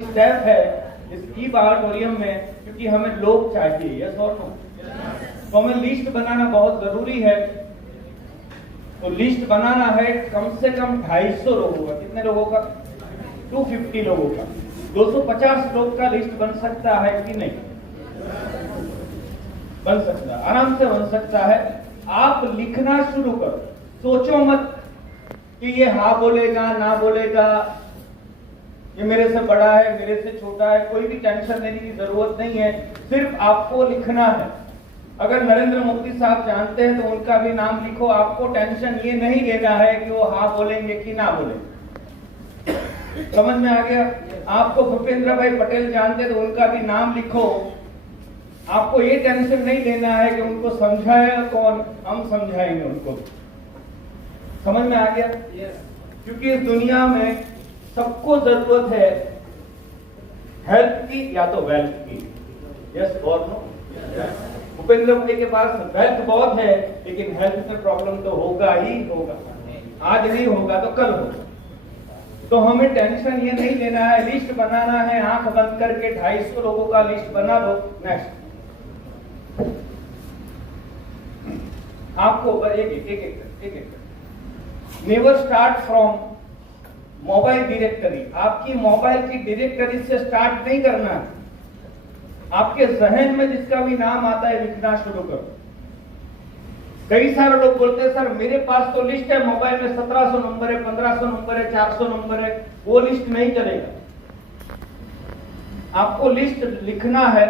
Step है इस ई auditorium में, क्योंकि हमें लोग चाहिए, यस और नो। तो हमें लिस्ट बनाना बहुत जरूरी है। तो लिस्ट बनाना है कम से कम 250 लोगों का। कितने लोगों का? 250 लोगों का। 250 लोग का लिस्ट बन सकता है कि नहीं? बन सकता है, आराम से बन सकता है। आप लिखना शुरू करो, सोचो मत कि ये हाँ बोलेगा ना बोलेगा, ये मेरे से बड़ा है मेरे से छोटा है, कोई भी टेंशन लेने की जरूरत नहीं है। सिर्फ आपको लिखना है। अगर नरेंद्र मोदी साहब जानते हैं तो उनका भी नाम लिखो। आपको टेंशन ये नहीं लेना है कि वो हाँ बोलेंगे कि ना बोलेंगे। समझ में आ गया? आपको भूपेंद्र भाई पटेल जानते हैं तो उनका भी नाम लिखो। आपको ये टेंशन नहीं लेना है कि उनको समझाएगा कौन, हम समझाएंगे उनको। समझ में आ गया? क्योंकि इस दुनिया में सबको जरूरत है हेल्थ की या तो वेल्थ की, यस और नो। भूपेंद्र भाई के पास वेल्थ बहुत है लेकिन हेल्थ में प्रॉब्लम तो होगा ही होगा। आज नहीं होगा तो कल होगा। तो हमें टेंशन ये नहीं लेना है, लिस्ट बनाना है। आंख बंद करके 250 लोगों का लिस्ट बना लो। नेक्स्ट आपको एक never start from mobile directory. आपकी मोबाइल की डायरेक्टरी से स्टार्ट नहीं करना है। आपके जहन में जिसका भी नाम आता है लिखना शुरू करो। कई सारे लोग बोलते हैं सर मेरे पास तो लिस्ट है मोबाइल में, 1700 नंबर है, 1500 नंबर है, 400 नंबर है। वो लिस्ट नहीं चलेगा। आपको लिस्ट लिखना है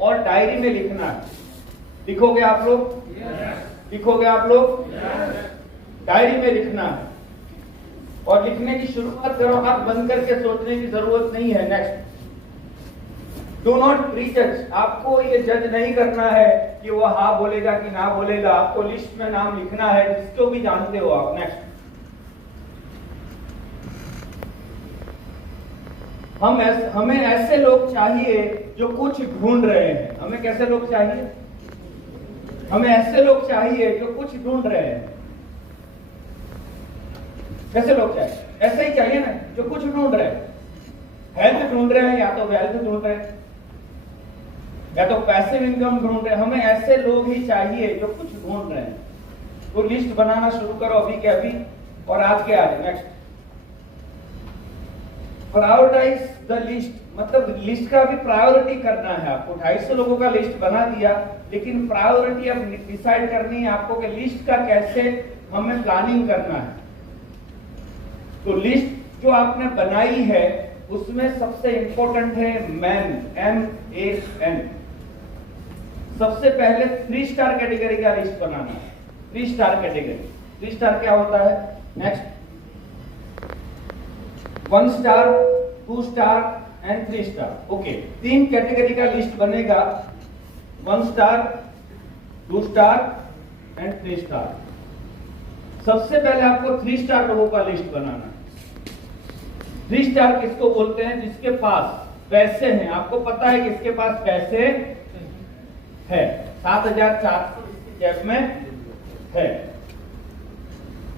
और डायरी में लिखना है। लिखोगे आप लोग? लिखोगे आप लोग? डायरी में लिखना है और लिखने की शुरुआत करो। आप बंद करके सोचने की जरूरत नहीं है। Next, do not prejudge. आपको ये जज नहीं करना है कि वो हाँ बोलेगा कि ना बोलेगा। आपको लिस्ट में नाम लिखना है जिसको भी जानते हो आप। नेक्स्ट, हमें ऐसे लोग चाहिए जो कुछ ढूंढ रहे हैं। हमें कैसे लोग चाहिए? हमें ऐसे लोग चाहिए जो कुछ ढूंढ रहे हैं। कैसे लोग चाहिए? ऐसे ही चाहिए ना जो कुछ ढूंढ रहे हैं। हेल्थ ढूंढ रहे हैं या तो वेल्थ ढूंढ रहे हैं या तो पैसिव इनकम ढूंढ रहे हैं। हमें ऐसे लोग ही चाहिए जो कुछ ढूंढ रहे हैं। तो लिस्ट बनाना शुरू करो अभी के अभी और आज के आज। Next, prioritise the list. मतलब लिस्ट का भी प्रायोरिटी करना है आपको। 250 लोगों का लिस्ट बना दिया लेकिन प्रायोरिटी अब डिसाइड करनी है आपको कि लिस्ट का कैसे हमें प्लानिंग करना है। तो लिस्ट जो आपने बनाई है उसमें सबसे इंपॉर्टेंट है मैन, MAN। सबसे पहले 3 स्टार कैटेगरी का लिस्ट बनाना है। 3 स्टार कैटेगरी। 3 स्टार क्या होता है? Next, 1 star, 2 star and 3 star. Okay, 3 category का लिस्ट बनेगा। 1 स्टार, 2 स्टार एंड 3 स्टार। सबसे पहले आपको 3 स्टार लोगों का लिस्ट बनाना है। 3 स्टार किसको बोलते हैं? जिसके पास पैसे हैं। आपको पता है किसके पास पैसे है? 7400 जेब में है।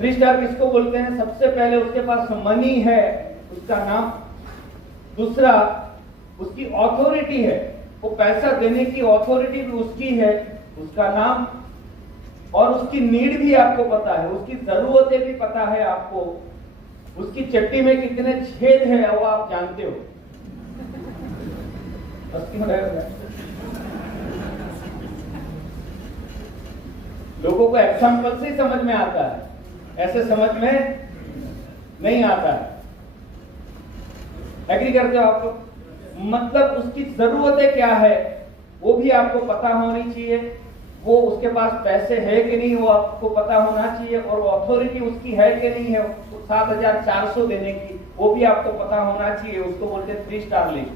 3 स्टार किसको बोलते हैं? सबसे पहले उसके पास मनी है, उसका नाम। दूसरा, उसकी अथॉरिटी है, वो पैसा देने की अथॉरिटी भी उसकी है, उसका नाम। और उसकी नीड भी आपको पता है, उसकी जरूरतें भी पता है आपको। उसकी चट्टी में कितने छेद हैं वो आप जानते हो। लोगों को एग्जाम्पल से समझ में आता है, ऐसे समझ में नहीं आता है। एग्री करते हो आप लोग? मतलब उसकी जरूरतें क्या है वो भी आपको पता होनी चाहिए। वो उसके पास पैसे है कि नहीं वो आपको पता होना चाहिए। और अथॉरिटी उसकी है कि नहीं है 7400 देने की, वो भी आपको पता होना चाहिए। उसको बोलते हैं 3 स्टार लिस्ट।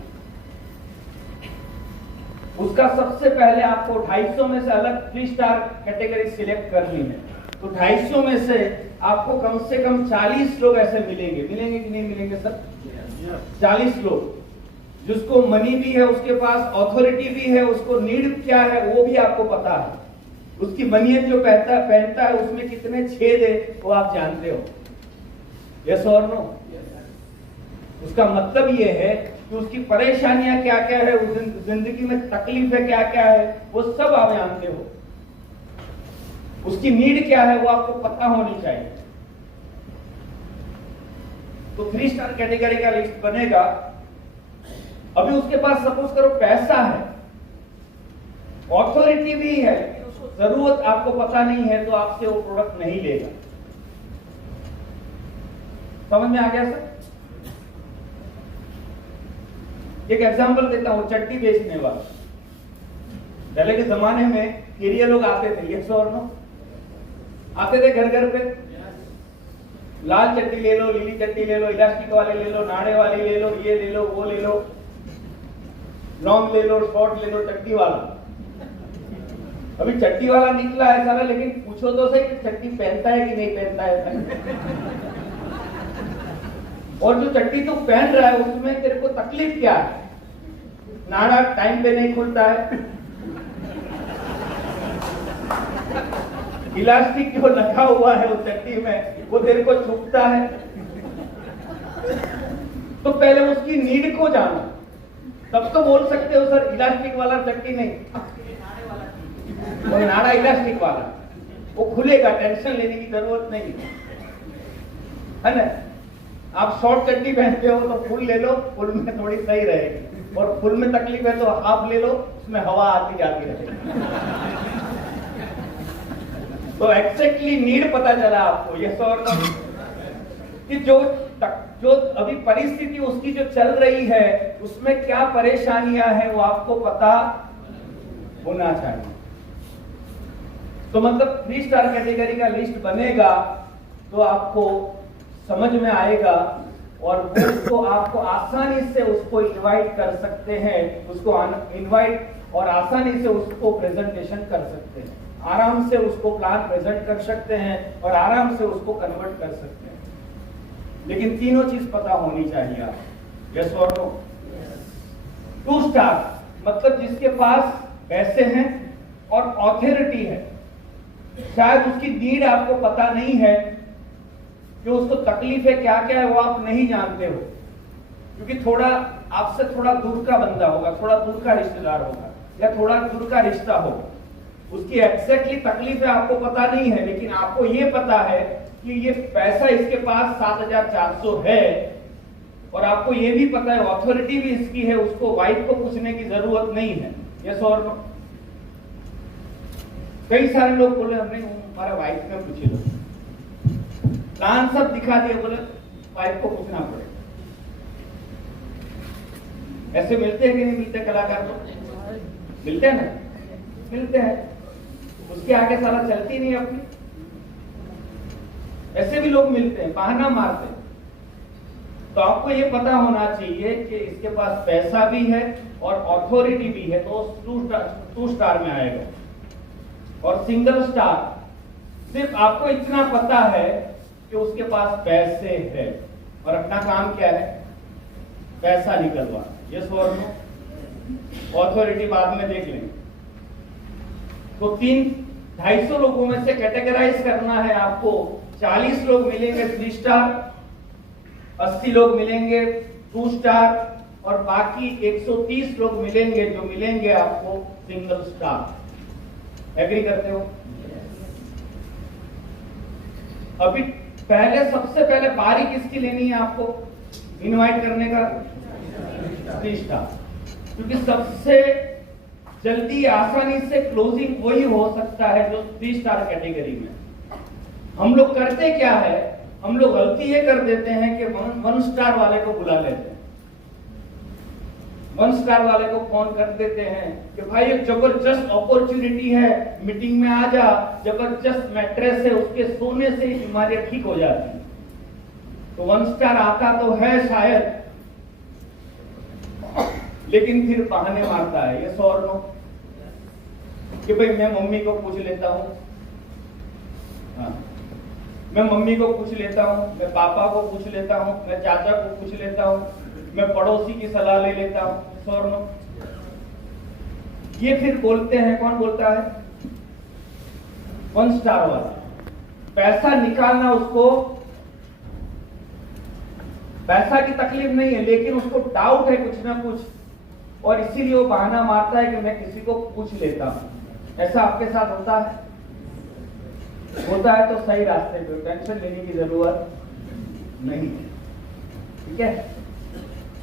उसका सबसे पहले आपको 250 में से अलग 3 स्टार कैटेगरी सिलेक्ट करनी है। तो 250 में से आपको कम से कम 40 लोग ऐसे मिलेंगे कि नहीं मिलेंगे सर? 40 लोग जिसको मनी भी है, उसके पास अथॉरिटी भी है, उसको नीड क्या है वो भी आपको पता है। उसकी बनियन जो पहनता है उसमें कितने छेद है वो आप जानते हो। यस और नो? उसका मतलब ये है कि उसकी परेशानियां क्या क्या है, उस जिंदगी में तकलीफें क्या क्या है, वो सब आप जानते हो। उसकी नीड क्या है वो आपको पता होनी चाहिए। तो 3 स्टार कैटेगरी का लिस्ट बनेगा। अभी उसके पास सपोज करो पैसा है, ऑथोरिटी भी है, लेकिन उसको जरूरत आपको पता नहीं है, तो आपसे वो प्रोडक्ट नहीं लेगा। समझ में आ गया सर? एक एग्जांपल देता हूं, चट्टी बेचने वाला। पहले के जमाने में किरिया लोग आते थे, यस और नो, आते थे घर घर पे, लाल चट्टी ले लो, नीली चट्टी ले लो, इलास्टिक वाले ले लो, नाड़े वाली ले लो, ये ले लो, वो ले लो, लॉन्ग ले लो, शॉर्ट ले लो, चट्टी वाला। अभी चट्टी वाला निकला है सारा, लेकिन पूछो तो सही कि चट्टी पहनता है कि नहीं पहनता है। और जो चट्टी तू पहन रहा है उसमें तेरे को तकलीफ क्या है? नाड़ा टाइम पे नहीं खुलता है, इलास्टिक जो लगा हुआ है उस चट्टी में वो तेरे को छुपता है। तो पहले उसकी नीड को जानो, तब तो बोल सकते हो सर इलास्टिक वाला चट्टी नहीं, वो नाड़ा इलास्टिक वाला, वो खुलेगा, टेंशन लेने की जरूरत नहीं है ना। आप शॉर्ट चट्टी पहनते हो तो फुल ले लो, फुल में थोड़ी सही रहेगी, और फुल में तकलीफ है तो हाफ ले लो, उसमें हवा आती जाती रहेगी। तो एक्जेक्टली नीड पता चला आपको, ये सर कि जो अभी परिस्थिति उसकी जो चल रही है उसमें क्या परेशानियां हैं वो आपको पता होना चाहिए। तो मतलब 3 स्टार कैटेगरी का लिस्ट बनेगा तो आपको समझ में आएगा, और उसको आपको आसानी से उसको इनवाइट कर सकते हैं, उसको इनवाइट और आसानी से उसको प्रेजेंटेशन कर सकते हैं, आराम से उसको प्लान प्रेजेंट कर सकते हैं और आराम से उसको कन्वर्ट कर सकते हैं। लेकिन तीनों चीज पता होनी चाहिए आप, यस और नो। 2 स्टार मतलब जिसके पास पैसे हैं और ऑथोरिटी है, शायद उसकी नीड आपको पता नहीं है कि उसको तकलीफ है क्या क्या है, वो आप नहीं जानते हो, क्योंकि थोड़ा आपसे थोड़ा दूर का बंदा होगा, थोड़ा दूर का रिश्तेदार होगा, या थोड़ा दूर का रिश्ता होगा, उसकी एग्जैक्टली तकलीफ है आपको पता नहीं है, लेकिन आपको ये पता है कि ये पैसा इसके पास 7,400 है, और आपको ये भी पता है ऑथोरिटी भी इसकी है, उसको वाइफ को पूछने की जरूरत नहीं है, यस और नो। कई सारे लोग बोले हमने हमारा वाइफ में पूछे लो, प्लान सब दिखा दिया, बोले वाइफ को पूछना पड़ेगा। ऐसे मिलते हैं कि नहीं मिलते कलाकार? तो मिलते हैं ना, मिलते हैं, उसके आगे सारा चलती नहीं अपनी। ऐसे भी लोग मिलते हैं, बहाना मारते हैं। तो आपको ये पता होना चाहिए कि इसके पास पैसा भी है और अथॉरिटी भी है, तो 2 स्टार में आएगा। और सिंगल स्टार सिर्फ आपको इतना पता है कि उसके पास पैसे है और अपना काम क्या है, पैसा निकलवा, यस और नो। अथॉरिटी बाद में देख लेंगे। तो 250 लोगों में से कैटेगराइज करना है आपको। 40 लोग मिलेंगे 3 स्टार, 80 लोग मिलेंगे 2 स्टार, और बाकी 130 लोग मिलेंगे जो मिलेंगे आपको सिंगल स्टार। एग्री करते हो? अभी पहले सबसे पहले बारी किसकी लेनी है आपको इनवाइट करने का? 3 स्टार, क्योंकि सबसे जल्दी आसानी से क्लोजिंग वही हो सकता है जो 3 स्टार कैटेगरी में। हम लोग करते क्या है, हम लोग गलती ये कर देते हैं कि 1 स्टार वाले को बुला लेते हैं, 1 स्टार वाले को फोन कर देते हैं कि भाई एक जबरदस्त अपॉर्चुनिटी है, मीटिंग में आ जा, जबरदस्त मैट्रेस है, उसके सोने से ही बीमारियां ठीक हो जाती है। तो 1 स्टार आता तो है शायद, लेकिन फिर बहाने मारता है, ये सौ नो कि भाई मैं मम्मी को पूछ लेता हूँ, हाँ, मैं मम्मी को पूछ लेता हूँ, मैं पापा को पूछ लेता हूँ, मैं चाचा को पूछ लेता हूँ, मैं पड़ोसी की सलाह ले लेता हूँ, सौ नो। ये फिर बोलते हैं, कौन बोलता है? 1 स्टार वाला। पैसा निकालना उसको पैसा की तकलीफ नहीं है, लेकिन उसको डाउट है कुछ ना कुछ, और इसीलिए वो बहाना मारता है कि मैं किसी को पूछ लेता हूं। ऐसा आपके साथ होता है? होता है तो सही रास्ते पे, टेंशन लेने की जरूरत नहीं है। ठीक है,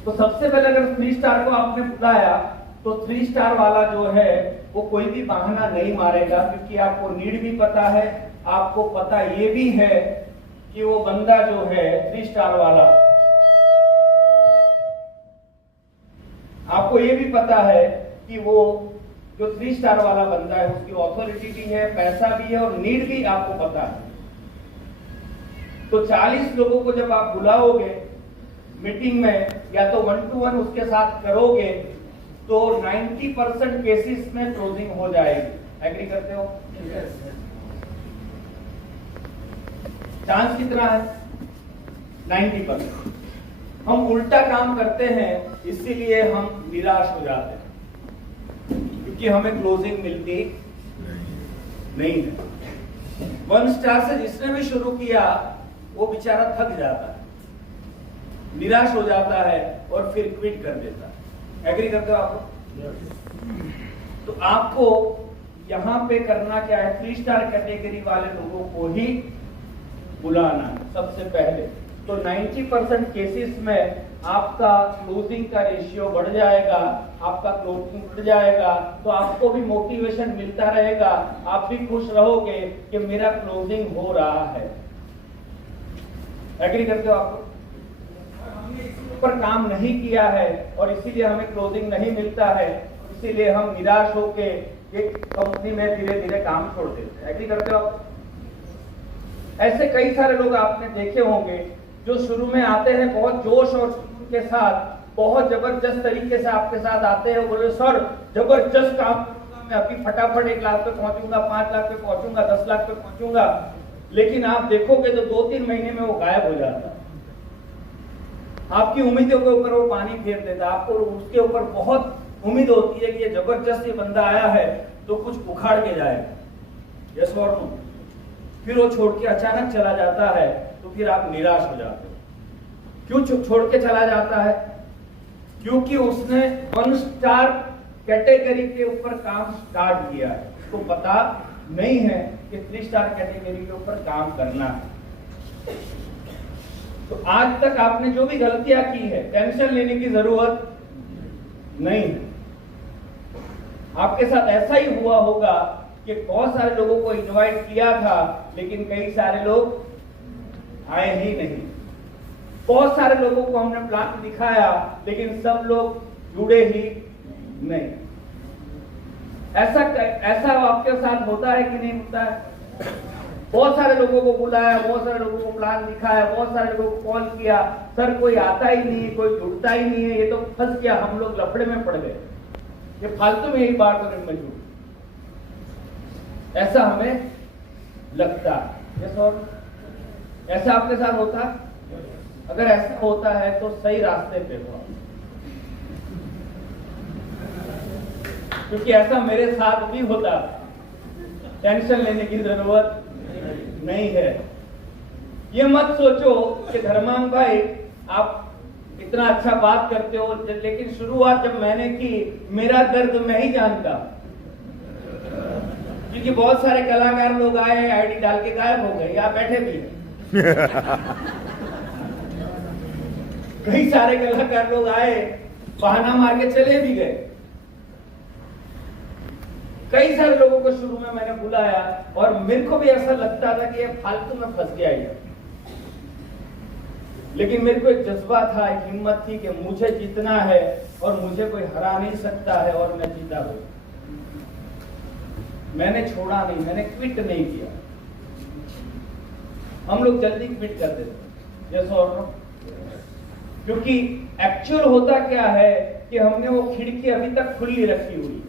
तो सबसे पहले अगर 3 स्टार को आपने बुलाया तो 3 स्टार वाला जो है वो कोई भी बहाना नहीं मारेगा, क्योंकि आपको नीड भी पता है, आपको पता ये भी है कि वो बंदा जो है 3 स्टार वाला, आपको ये भी पता है कि वो जो 3 स्टार वाला बंदा है उसकी ऑथोरिटी भी है, पैसा भी है और नीड भी आपको पता है। तो 40 लोगों को जब आप बुलाओगे मीटिंग में, या तो 1 to 1 उसके साथ करोगे, तो 90% केसेस में क्लोजिंग हो जाएगी। एग्री करते हो? चांस कितना है? 90%। हम उल्टा काम करते हैं, इसीलिए हम निराश हो जाते हैं, क्योंकि हमें क्लोजिंग मिलती नहीं है। 1 स्टार से जिसने भी शुरू किया वो बेचारा थक जाता है, निराश हो जाता है और फिर क्विट कर देता है। एग्री करते हो आप? तो आपको यहां पे करना क्या है? 3 स्टार कैटेगरी वाले लोगों को ही बुलाना है सबसे पहले। तो 90% केसेस में आपका क्लोजिंग का रेशियो बढ़ जाएगा, आपका क्लोजिंग बढ़ जाएगा, तो आपको भी मोटिवेशन मिलता रहेगा, आप भी खुश रहोगे कि मेरा क्लोजिंग हो रहा है। एग्री करते हो आप? पर काम नहीं किया है और इसीलिए हमें क्लोजिंग नहीं मिलता है, इसीलिए हम निराश होके कंपनी में धीरे धीरे काम छोड़ देते हैं। एग्री करते हो आप? ऐसे कई सारे लोग आपने देखे होंगे जो शुरू में आते हैं बहुत जोश और जुनून के साथ, बहुत जबरदस्त तरीके से आपके साथ आते हैं, बोले सर जबरदस्त काम करूंगा, मैं अभी फटाफट 1 लाख पे पहुंचूंगा, 5 लाख पे पहुंचूंगा, 10 लाख पे पहुंचूंगा। लेकिन आप देखोगे तो 2-3 महीने में वो गायब हो जाता है। आपकी उम्मीदों के ऊपर वो पानी फेर देता है, आपको उसके ऊपर बहुत उम्मीद होती है कि ये जबरदस्त बंदा आया है तो कुछ उखाड़ के जाएगा। यस और नो? फिर वो छोड़ के अचानक चला जाता है तो फिर आप निराश हो जाते हो। क्यों छोड़ के चला जाता है? क्योंकि उसने 1 स्टार कैटेगरी के ऊपर काम स्टार्ट किया है, उसको पता नहीं है कि 3 स्टार कैटेगरी के ऊपर काम करना है। तो आज तक आपने जो भी गलतियां की है, टेंशन लेने की जरूरत नहीं है। आपके साथ ऐसा ही हुआ होगा कि बहुत सारे लोगों को इनवाइट किया था, लेकिन कई सारे लोग आए ही नहीं। बहुत सारे लोगों को हमने प्लान दिखाया, लेकिन सब लोग जुड़े ही नहीं। ऐसा आपके साथ होता है कि नहीं होता है? बहुत सारे लोगों को बुलाया, बहुत सारे लोगों को प्लान दिखाया, बहुत सारे लोगों को कॉल किया, सर कोई आता ही नहीं, कोई जुड़ता ही नहीं है, ये तो फंस गया, हम लोग लफड़े में पड़ गए, ये फालतू में यही बात करने में जुड़। ऐसा हमें लगता है। यस और ऐसा आपके साथ होता है? अगर ऐसा होता है तो सही रास्ते पे हो, क्योंकि ऐसा मेरे साथ भी होता। टेंशन लेने की जरूरत नहीं है। ये मत सोचो कि धर्मांग भाई आप इतना अच्छा बात करते हो, लेकिन शुरुआत जब मैंने की मेरा दर्द मैं ही जानता, क्योंकि बहुत सारे कलाकार लोग आए, आईडी डाल के गायब हो गए, या बैठे भी कई सारे कलाकार लोग आए, बहाना मार के चले भी गए। कई सारे लोगों को शुरू में मैंने बुलाया और मेरे को भी ऐसा लगता था कि ये फालतू में फंस गया ये, लेकिन मेरे को एक जज्बा था, एक हिम्मत थी कि मुझे जीतना है और मुझे कोई हरा नहीं सकता है, और मैं जीता हूं। मैंने छोड़ा नहीं, मैंने क्विट नहीं किया। हम लोग जल्दी क्विट कर देते, यस और नो? क्योंकि एक्चुअल होता क्या है कि हमने वो खिड़की अभी तक खुली रखी हुई,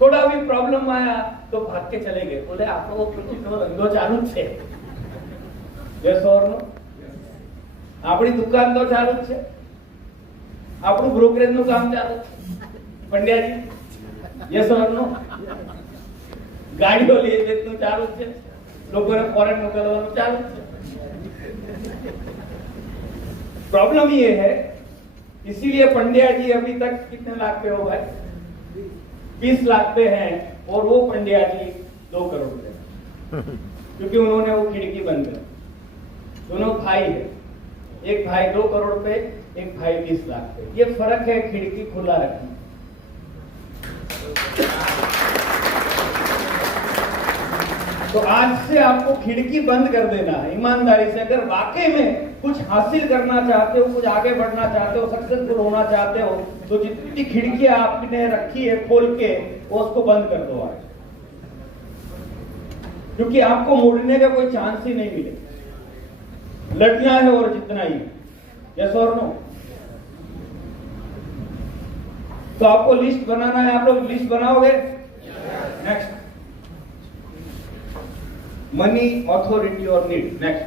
थोड़ा भी प्रॉब्लम आया तो भाग के चले गए, बोले आप लोगों को धंधो चालू છે, यस और नो? આપણી દુકાન તો ચાલુ જ છે, આપણું બ્રોકરેજ નું કામ ચાલુ છે, પંડ્યાજી, યસ ઓર નો? ગાડીઓ લઈ જતું ચાલુ છે, લોકોને ફોરેન મોકલવાનું ચાલુ છે। प्रॉब्लम ये है, इसीलिए पंड्या जी अभी तक कितने लाख पे हो भाई? 20 लाख पे हैं, और वो पंड्या जी 2 करोड़ पे, क्योंकि उन्होंने वो खिड़की बंद कर। दोनों भाई है, एक भाई 2 करोड़ पे, एक भाई 20 लाख पे। ये फर्क है खिड़की खुला रखने। तो आज से आपको खिड़की बंद कर देना है ईमानदारी से। अगर वाकई में कुछ हासिल करना चाहते हो, कुछ आगे बढ़ना चाहते हो, सक्सेसफुल होना चाहते हो, तो जितनी खिड़कियां आपने रखी है खोल के, वो उसको बंद कर दो आज, क्योंकि आपको मुड़ने का कोई चांस ही नहीं मिलेगा। लड़ना है और जितना ही। यस और नो? तो आपको लिस्ट बनाना है। आप लोग लिस्ट बनाओगे? नेक्स्ट, मनी, अथॉरिटी और need. Next,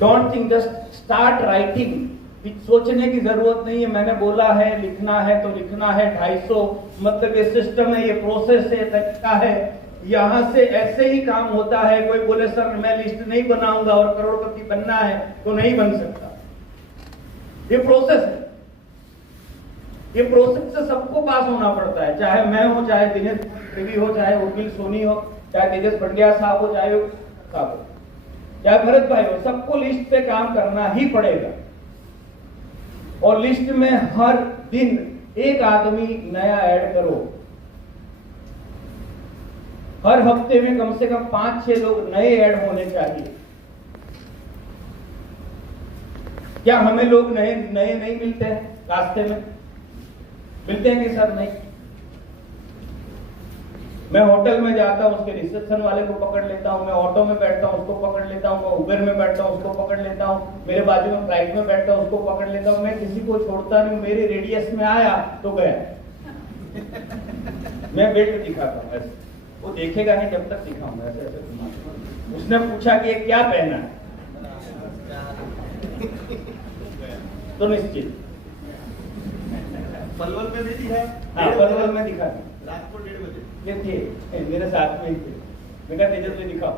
don't think, just start writing. सोचने की जरूरत नहीं है। मैंने बोला है लिखना है तो लिखना है। 250 मतलब ये सिस्टम है, ये प्रोसेस है, तरीका है। यहां से ऐसे ही काम होता है। कोई बोले सर मैं लिस्ट नहीं बनाऊंगा और करोड़पति बनना है, तो नहीं बन सकता। ये प्रोसेस है। ये प्रोसेस से सबको पास होना पड़ता है, चाहे मैं हो, चाहे दिनेश त्रिवेदी हो, चाहे वकील सोनी हो, चाहे तेजस पंड्या साहब हो, चाहे साहब हो, चाहे भरत भाई हो। सबको लिस्ट पे काम करना ही पड़ेगा। और लिस्ट में हर दिन एक आदमी नया ऐड करो। हर हफ्ते में कम से कम 5-6 लोग नए ऐड होने चाहिए। क्या हमें लोग नए नए नहीं मिलते हैं रास्ते में? मिलते हैं कि सर? नहीं। मैं होटल में जाता हूं, उसके रिसेप्शन वाले को पकड़ लेता हूं। मैं ऑटो में बैठता हूं, उसको पकड़ लेता हूं। मैं उबर में बैठता हूं, उसको पकड़ लेता हूं। मेरे बाजू में फ्लाइट में बैठता हूं, उसको पकड़ लेता हूं। मैं किसी को छोड़ता नहीं। मेरे रेडियस में आया तो गया। मैं बेल्ट दिखाता हूं ऐसे, वो देखेगा नहीं जब तक दिखाऊंगा। ऐसे ऐसे घुमा। उसने पूछा कि ये क्या पहना है, तो निश्चित पलवल में भी है। हाँ, पलवल में दिखा दी। रात को 1:30 बजे ये थे, मेरे साथ में ही थे। मैं कहा तेजस में दिखाओ।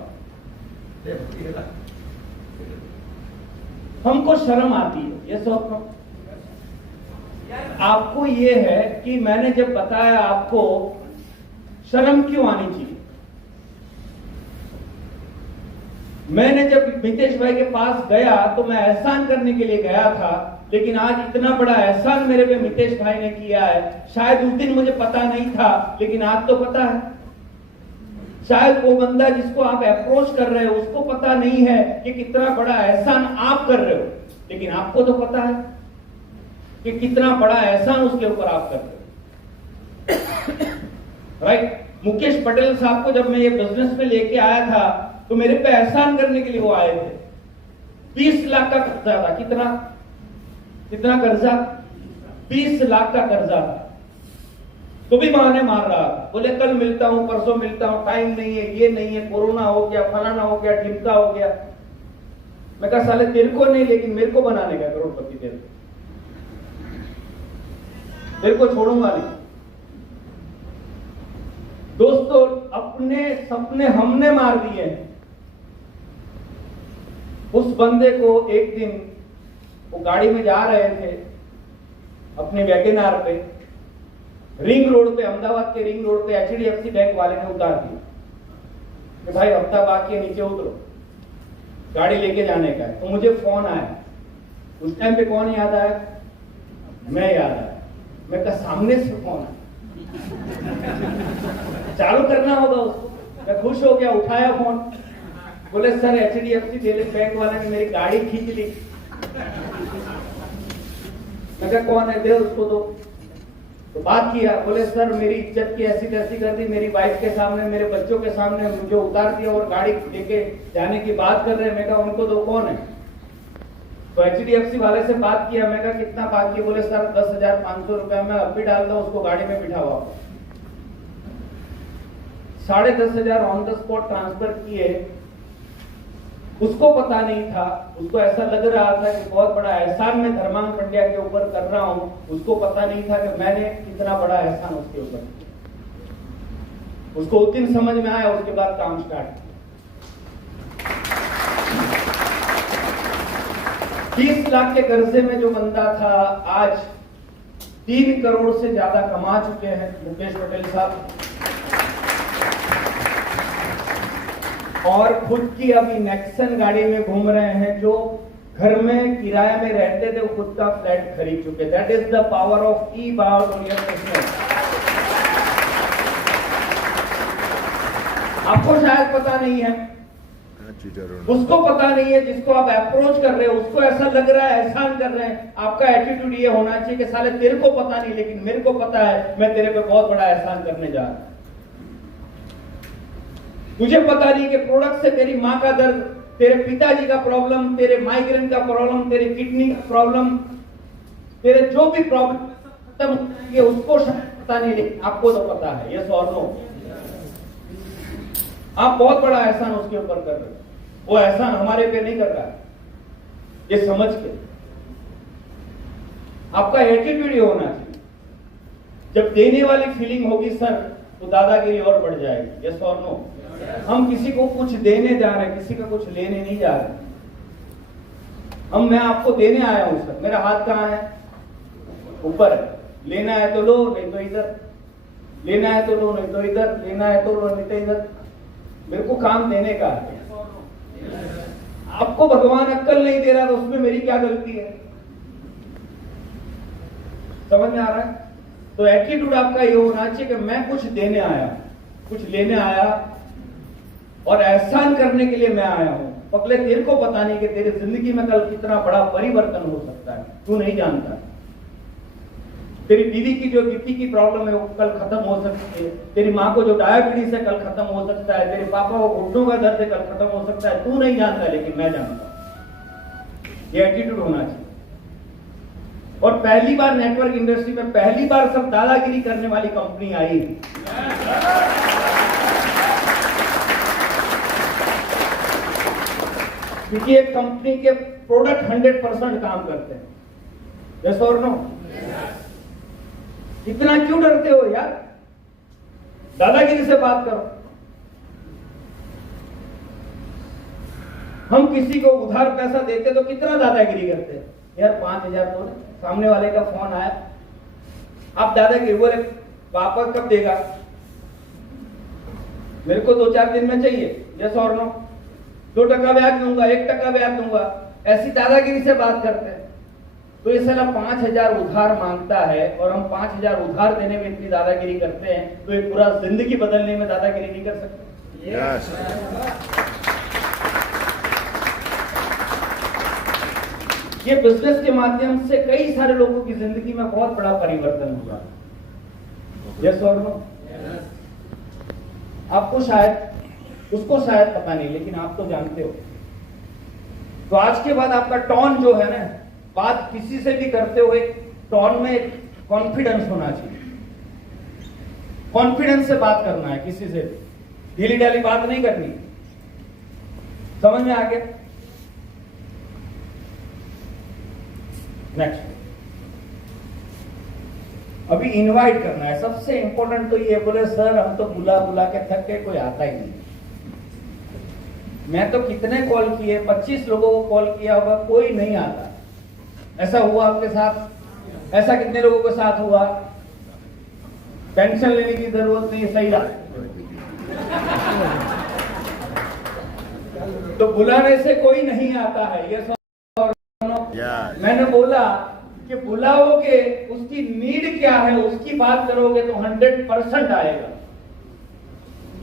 हमको शर्म आती है, ये सोचो। आपको ये है कि मैंने जब बताया, आपको शर्म क्यों आनी चाहिए? मैंने जब मितेश भाई के पास गया तो मैं एहसान करने के लिए गया था, लेकिन आज इतना बड़ा एहसान मेरे पे मितेश भाई ने किया है। शायद उस दिन मुझे पता नहीं था, लेकिन आज तो पता है। शायद वो बंदा जिसको आप अप्रोच कर रहे हो, उसको पता नहीं है कि कितना बड़ा एहसान आप कर रहे हो, लेकिन आपको तो पता है कि कितना बड़ा एहसान उसके ऊपर आप कर रहे हो। राइट? मुकेश पटेल साहब को जब मैं ये बिजनेस में लेके आया था, तो मेरे पे एहसान करने के लिए वो आए थे। 20 लाख का कर्जा था। कितना कर्जा? 20 लाख का कर्जा था। तो भी बहाने मार रहा था। बोले कल मिलता हूं, परसों मिलता हूं, टाइम नहीं है, ये नहीं है, कोरोना हो गया, फलाना हो गया, ढिमका हो गया। मैं कहा साले तेरे को नहीं, लेकिन मेरे को बनाने का करोड़पति तेरे को छोड़ूंगा नहीं। दोस्तों, अपने सपने हमने मार दिए हैं। उस बंदे को एक दिन वो गाड़ी में जा रहे थे अपने वैगनआर पे, रिंग रोड पे, अहमदाबाद के रिंग रोड पे HDFC बैंक वाले ने उतार दिया कि भाई हफ्ता बाकी है, नीचे उतरो, गाड़ी लेके जाने का है। तो मुझे फोन आया। उस टाइम पे कौन याद आया? मैं याद आया। मैं कहा सामने से फोन आया, चालू करना होगा उसको। मैं खुश हो गया, उठाया फोन। बोले सर HDFC बैंक वाले ने मेरी गाड़ी खींच ली। मैं कहा कौन है, दे उसको दो। तो बात किया। बोले सर मेरी इज्जत की ऐसी तैसी कर दी, मेरी वाइफ के सामने, मेरे बच्चों के सामने मुझे उतार दिया और गाड़ी लेके जाने की बात कर रहे हैं। मैं कहा उनको दो, कौन है? तो HDFC वाले से बात किया। मैं कहा कितना बाकी? बोले सर 10,500 रुपया मैं अभी डालता हूं, उसको गाड़ी में बिठाओ। 10,500 ऑन द स्पॉट ट्रांसफर किए। उसको पता नहीं था, उसको ऐसा लग रहा था कि बहुत बड़ा एहसान मैं धर्मांग पंड्या के ऊपर कर रहा हूं। उसको पता नहीं था कि मैंने कितना बड़ा एहसान उसके ऊपर। उसको उस दिन समझ में आया, उसके बाद काम स्टार्ट 30 लाख के कर्जे में जो बंदा था आज 3 करोड़ से ज्यादा कमा चुके हैं मुकेश पटेल साहब, और खुद की अभी नेक्सन गाड़ी में घूम रहे हैं। जो घर में किराए में रहते थे वो खुद का फ्लैट खरीद चुके। That is the power of ई-बाउट ऑन योर बिजनेस। आपको शायद पता नहीं है, उसको पता नहीं है जिसको आप अप्रोच कर रहे हो, उसको ऐसा लग रहा है एहसान कर रहे हैं। आपका एटीट्यूड ये होना चाहिए कि साले तेरे को पता नहीं लेकिन मेरे को पता है, मैं तेरे पे बहुत बड़ा एहसान करने जा रहा हूं। तुझे पता नहीं कि प्रोडक्ट से तेरी मां का दर्द, तेरे पिताजी का प्रॉब्लम, तेरे माइग्रेन का प्रॉब्लम, तेरे किडनी का प्रॉब्लम, तेरे जो भी प्रॉब्लम ये उसको पता नहीं लेकिन आपको तो पता है। यस और नो? आप बहुत बड़ा एहसान उसके ऊपर कर रहे हो, वो एहसान हमारे पे नहीं कर रहा है। ये समझ के आपका एटीट्यूड ये होना चाहिए। जब देने वाली फीलिंग होगी सर तो दादागिरी और बढ़ जाएगी। यस और नो? हम किसी को कुछ देने जा रहे हैं, किसी का कुछ लेने नहीं जा रहे। मैं आपको देने आया हूं सर, मेरा हाथ कहां है? ऊपर है। लेना है तो लो, नहीं तो इधर। लेना है तो लो, नहीं तो इधर। लेना है तो लो, नहीं तो इधर। मेरे को काम देने का है। आपको भगवान अक्ल नहीं दे रहा तो उसमें मेरी क्या गलती है? समझ में आ रहा है? तो एटीट्यूड आपका ये होना चाहिए कि मैं कुछ देने आया, कुछ लेने आया और एहसान करने के लिए मैं आया हूं। पगले तेरे को पता नहीं कि तेरी जिंदगी में कल कितना बड़ा परिवर्तन हो सकता है, तू नहीं जानता। तेरी बीवी की जो बीपी की प्रॉब्लम है वो कल खत्म हो सकती है, तेरी माँ को जो डायबिटीज है कल खत्म हो सकता है, तेरे पापा को घुटनों का दर्द है कल खत्म हो सकता है। तू नहीं जानता लेकिन मैं जानता। ये एटीट्यूड होना चाहिए। और पहली बार नेटवर्क इंडस्ट्री में पहली बार सब दादागिरी करने वाली कंपनी आई। क्योंकि एक कंपनी के प्रोडक्ट 100% काम करते हैं। यस और नो? इतना क्यों डरते हो यार? दादागिरी से बात करो। हम किसी को उधार पैसा देते तो कितना दादागिरी करते हैं यार। 5,000 तो सामने वाले का फोन आया, आप दादागिरी बोले वापस कब देगा? मेरे को 2-4 दिन में चाहिए। यस और नो? 2% ब्याज दूंगा, 1% ब्याज दूंगा। ऐसी दादागिरी से बात करते हैं। तो ये साला 5,000 उधार मांगता है और हम 5,000 उधार देने में इतनी दादागिरी करते हैं, तो ये पूरा जिंदगी बदलने में दादागिरी नहीं कर सकते। ये बिजनेस के माध्यम से कई सारे लोगों की जिंदगी में बहुत बड़ा परिवर्तन हुआ। यस और नो? आपको शायद, उसको शायद पता नहीं लेकिन आप तो जानते हो। तो आज के बाद आपका टोन जो है ना, बात किसी से भी करते हुए टोन में कॉन्फिडेंस होना चाहिए। कॉन्फिडेंस से बात करना है, किसी से ढीली ढाली बात नहीं करनी। समझ में आ गया? नेक्स्ट, अभी इनवाइट करना है। सबसे इंपॉर्टेंट तो ये बोले सर हम तो बुला बुला के थक के कोई आता ही नहीं। मैं तो कितने कॉल किए, 25 लोगों को कॉल किया होगा, कोई नहीं आता। ऐसा हुआ आपके साथ? ऐसा कितने लोगों के साथ हुआ? टेंशन लेने की जरूरत नहीं, सही रहा। तो बुलाने से कोई नहीं आता है। ये मैंने बोला कि बुलाओगे, उसकी नीड क्या है उसकी बात करोगे तो 100% आएगा।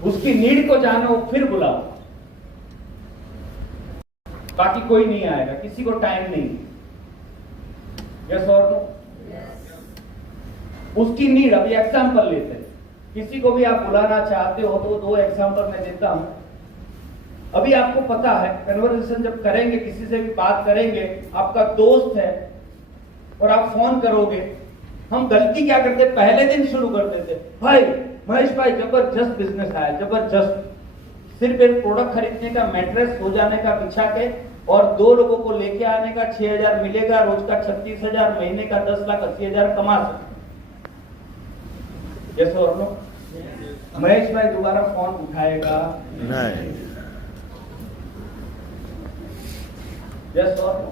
उसकी नीड को जानो फिर बुलाओ, बाकी कोई नहीं आएगा, किसी को टाइम नहीं। यस और नो? उसकी नीड, अभी एग्जांपल लेते हैं, किसी को भी आप बुलाना चाहते हो तो 2 एग्जांपल मैं देता हूं। अभी आपको पता है कन्वर्सेशन जब करेंगे, किसी से भी बात करेंगे, आपका दोस्त है और आप फोन करोगे, हम गलती क्या करते, पहले दिन शुरू कर देते, भाई महेश भाई जबरदस्त बिजनेस आया, जबरदस्त। सिर्फ एक प्रोडक्ट खरीदने का, मैट्रेस हो जाने का बिछा के और 2 लोगों को लेके आने का 6,000 मिलेगा, रोज का 36,000, महीने का 10,80,000 कमा सकते। यस और नो? महेश भाई दोबारा फोन उठाएगा नहीं। यस और नो?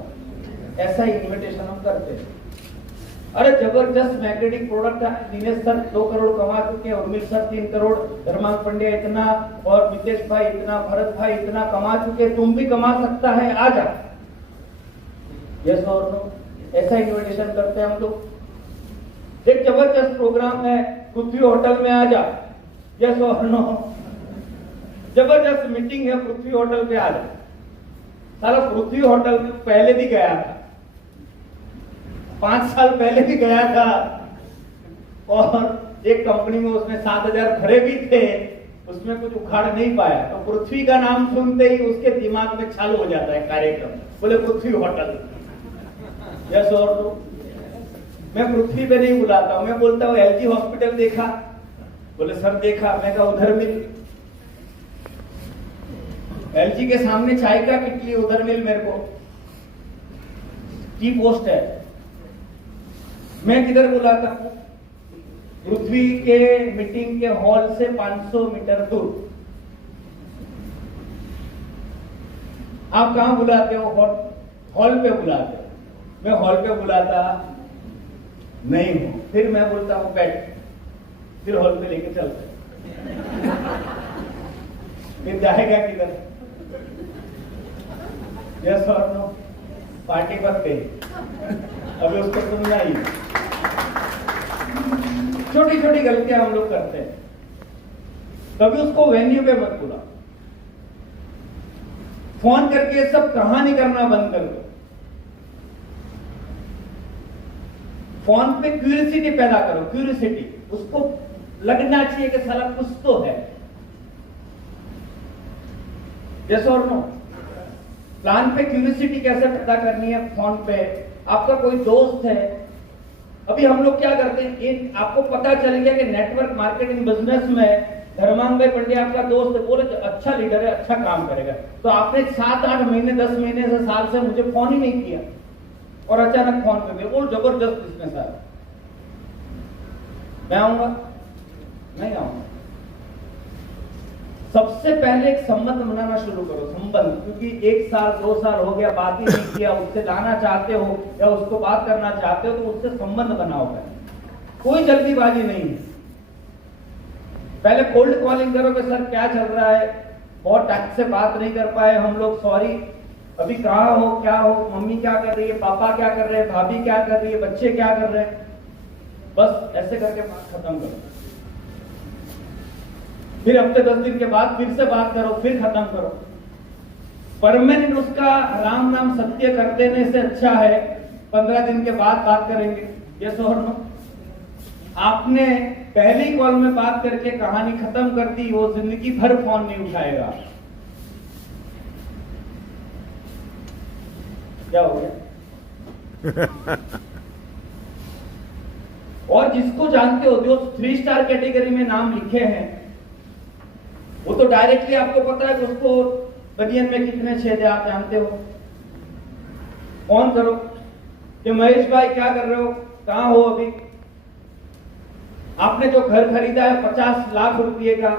ऐसा ही इन्विटेशन हम करते हैं। अरे जबरदस्त मैग्नेटिक प्रोडक्ट है, दिनेश सर 2 करोड़ कमा चुके हैं, उर्मिल सर 3 करोड़, धर्मांक पंड्या इतना, और विदेश भाई इतना, भरत भाई इतना कमा चुके, तुम भी कमा सकता है, आ जा। यस और नो, ऐसा इन्विटेशन करते हैं हम लोग। एक जबरदस्त प्रोग्राम है, पृथ्वी होटल में आ जा। यस और नो, जबरदस्त मीटिंग है, पृथ्वी होटल पे आ जा। साला पृथ्वी होटल में पहले भी गया था, 5 साल पहले भी गया था, और एक कंपनी में उसमें 7,000 भरे भी थे, उसमें कुछ उखाड़ नहीं पाया। तो पृथ्वी का नाम सुनते ही उसके दिमाग में चालू हो जाता है कार्यक्रम, बोले पृथ्वी होटल। यस और नो, मैं पृथ्वी पे नहीं बुलाता हूं, मैं बोलता हूं एलजी हॉस्पिटल देखा, बोले सर देखा, मैं कहा उधर मिल। एलजी के सामने चाय का किटली, उधर मिल मेरे को, की पोस्ट है। मैं किधर बुलाता हूं? पृथ्वी के मीटिंग के हॉल से 500 मीटर दूर। आप कहां बुलाते हो? हॉल पे बुलाते हो। मैं हॉल पे बुलाता नहीं हूं, फिर मैं बोलता हूं बैठ, फिर हॉल पे लेके चलते, फिर जाएगा किधर? यस और नो, पार्टी पर गई, अभी उसको सुनना ही। छोटी छोटी गलतियां हम लोग करते हैं। कभी उसको वेन्यू पे मत बुला, फोन करके सब कहानी करना बंद कर दो। फोन पे क्यूरियोसिटी पैदा करो, क्यूरियोसिटी, उसको लगना चाहिए कि साला कुछ तो है। यस और नो, प्लान पे क्यूरियोसिटी कैसे पैदा करनी है? फोन पे आपका कोई दोस्त है, अभी हम लोग क्या करते हैं, एक आपको पता चल गया कि नेटवर्क मार्केटिंग बिजनेस में धर्मांग भाई पंड्या आपका दोस्त है, बोले अच्छा लीडर है, अच्छा काम करेगा, तो आपने 7-8 महीने 10 महीने से, साल से मुझे फोन ही नहीं किया, और अचानक फोन कर दिया, बोल जबरदस्त बिजनेस है, मैं आऊंगा? नहीं आऊंगा। सबसे पहले एक संबंध बनाना शुरू करो, संबंध, क्योंकि 1 साल 2 साल हो गया, बात ही नहीं किया, उससे जाना चाहते हो या उसको बात करना चाहते हो, तो उससे संबंध बनाओ। कोई जल्दीबाजी नहीं है। पहले कोल्ड कॉलिंग करो कि सर क्या चल रहा है, बहुत टाइम से बात नहीं कर पाए हम लोग, सॉरी, अभी कहाँ हो, क्या हो, मम्मी क्या कर रही है, पापा क्या कर रहे हैं, भाभी क्या कर रही है, बच्चे क्या कर रहे हैं, बस ऐसे करके बात खत्म करो। फिर हफ्ते 10 दिन के बाद फिर से बात करो, फिर खत्म करो। परमानेंट उसका राम नाम सत्य कर देने से अच्छा है 15 दिन के बाद बात करेंगे। यस और नो, आपने पहली कॉल में बात करके कहानी खत्म कर दी, वो जिंदगी भर फोन नहीं उठाएगा। क्या हो गया? और जिसको जानते हो, जो 3 स्टार कैटेगरी में नाम लिखे हैं, वो तो डायरेक्टली आपको पता है कि उसको बनियन में कितने छेद है, आप जानते हो। फोन करो कि महेश भाई क्या कर रहे हो, कहां हो अभी, आपने जो घर खरीदा है 50 लाख रुपए का,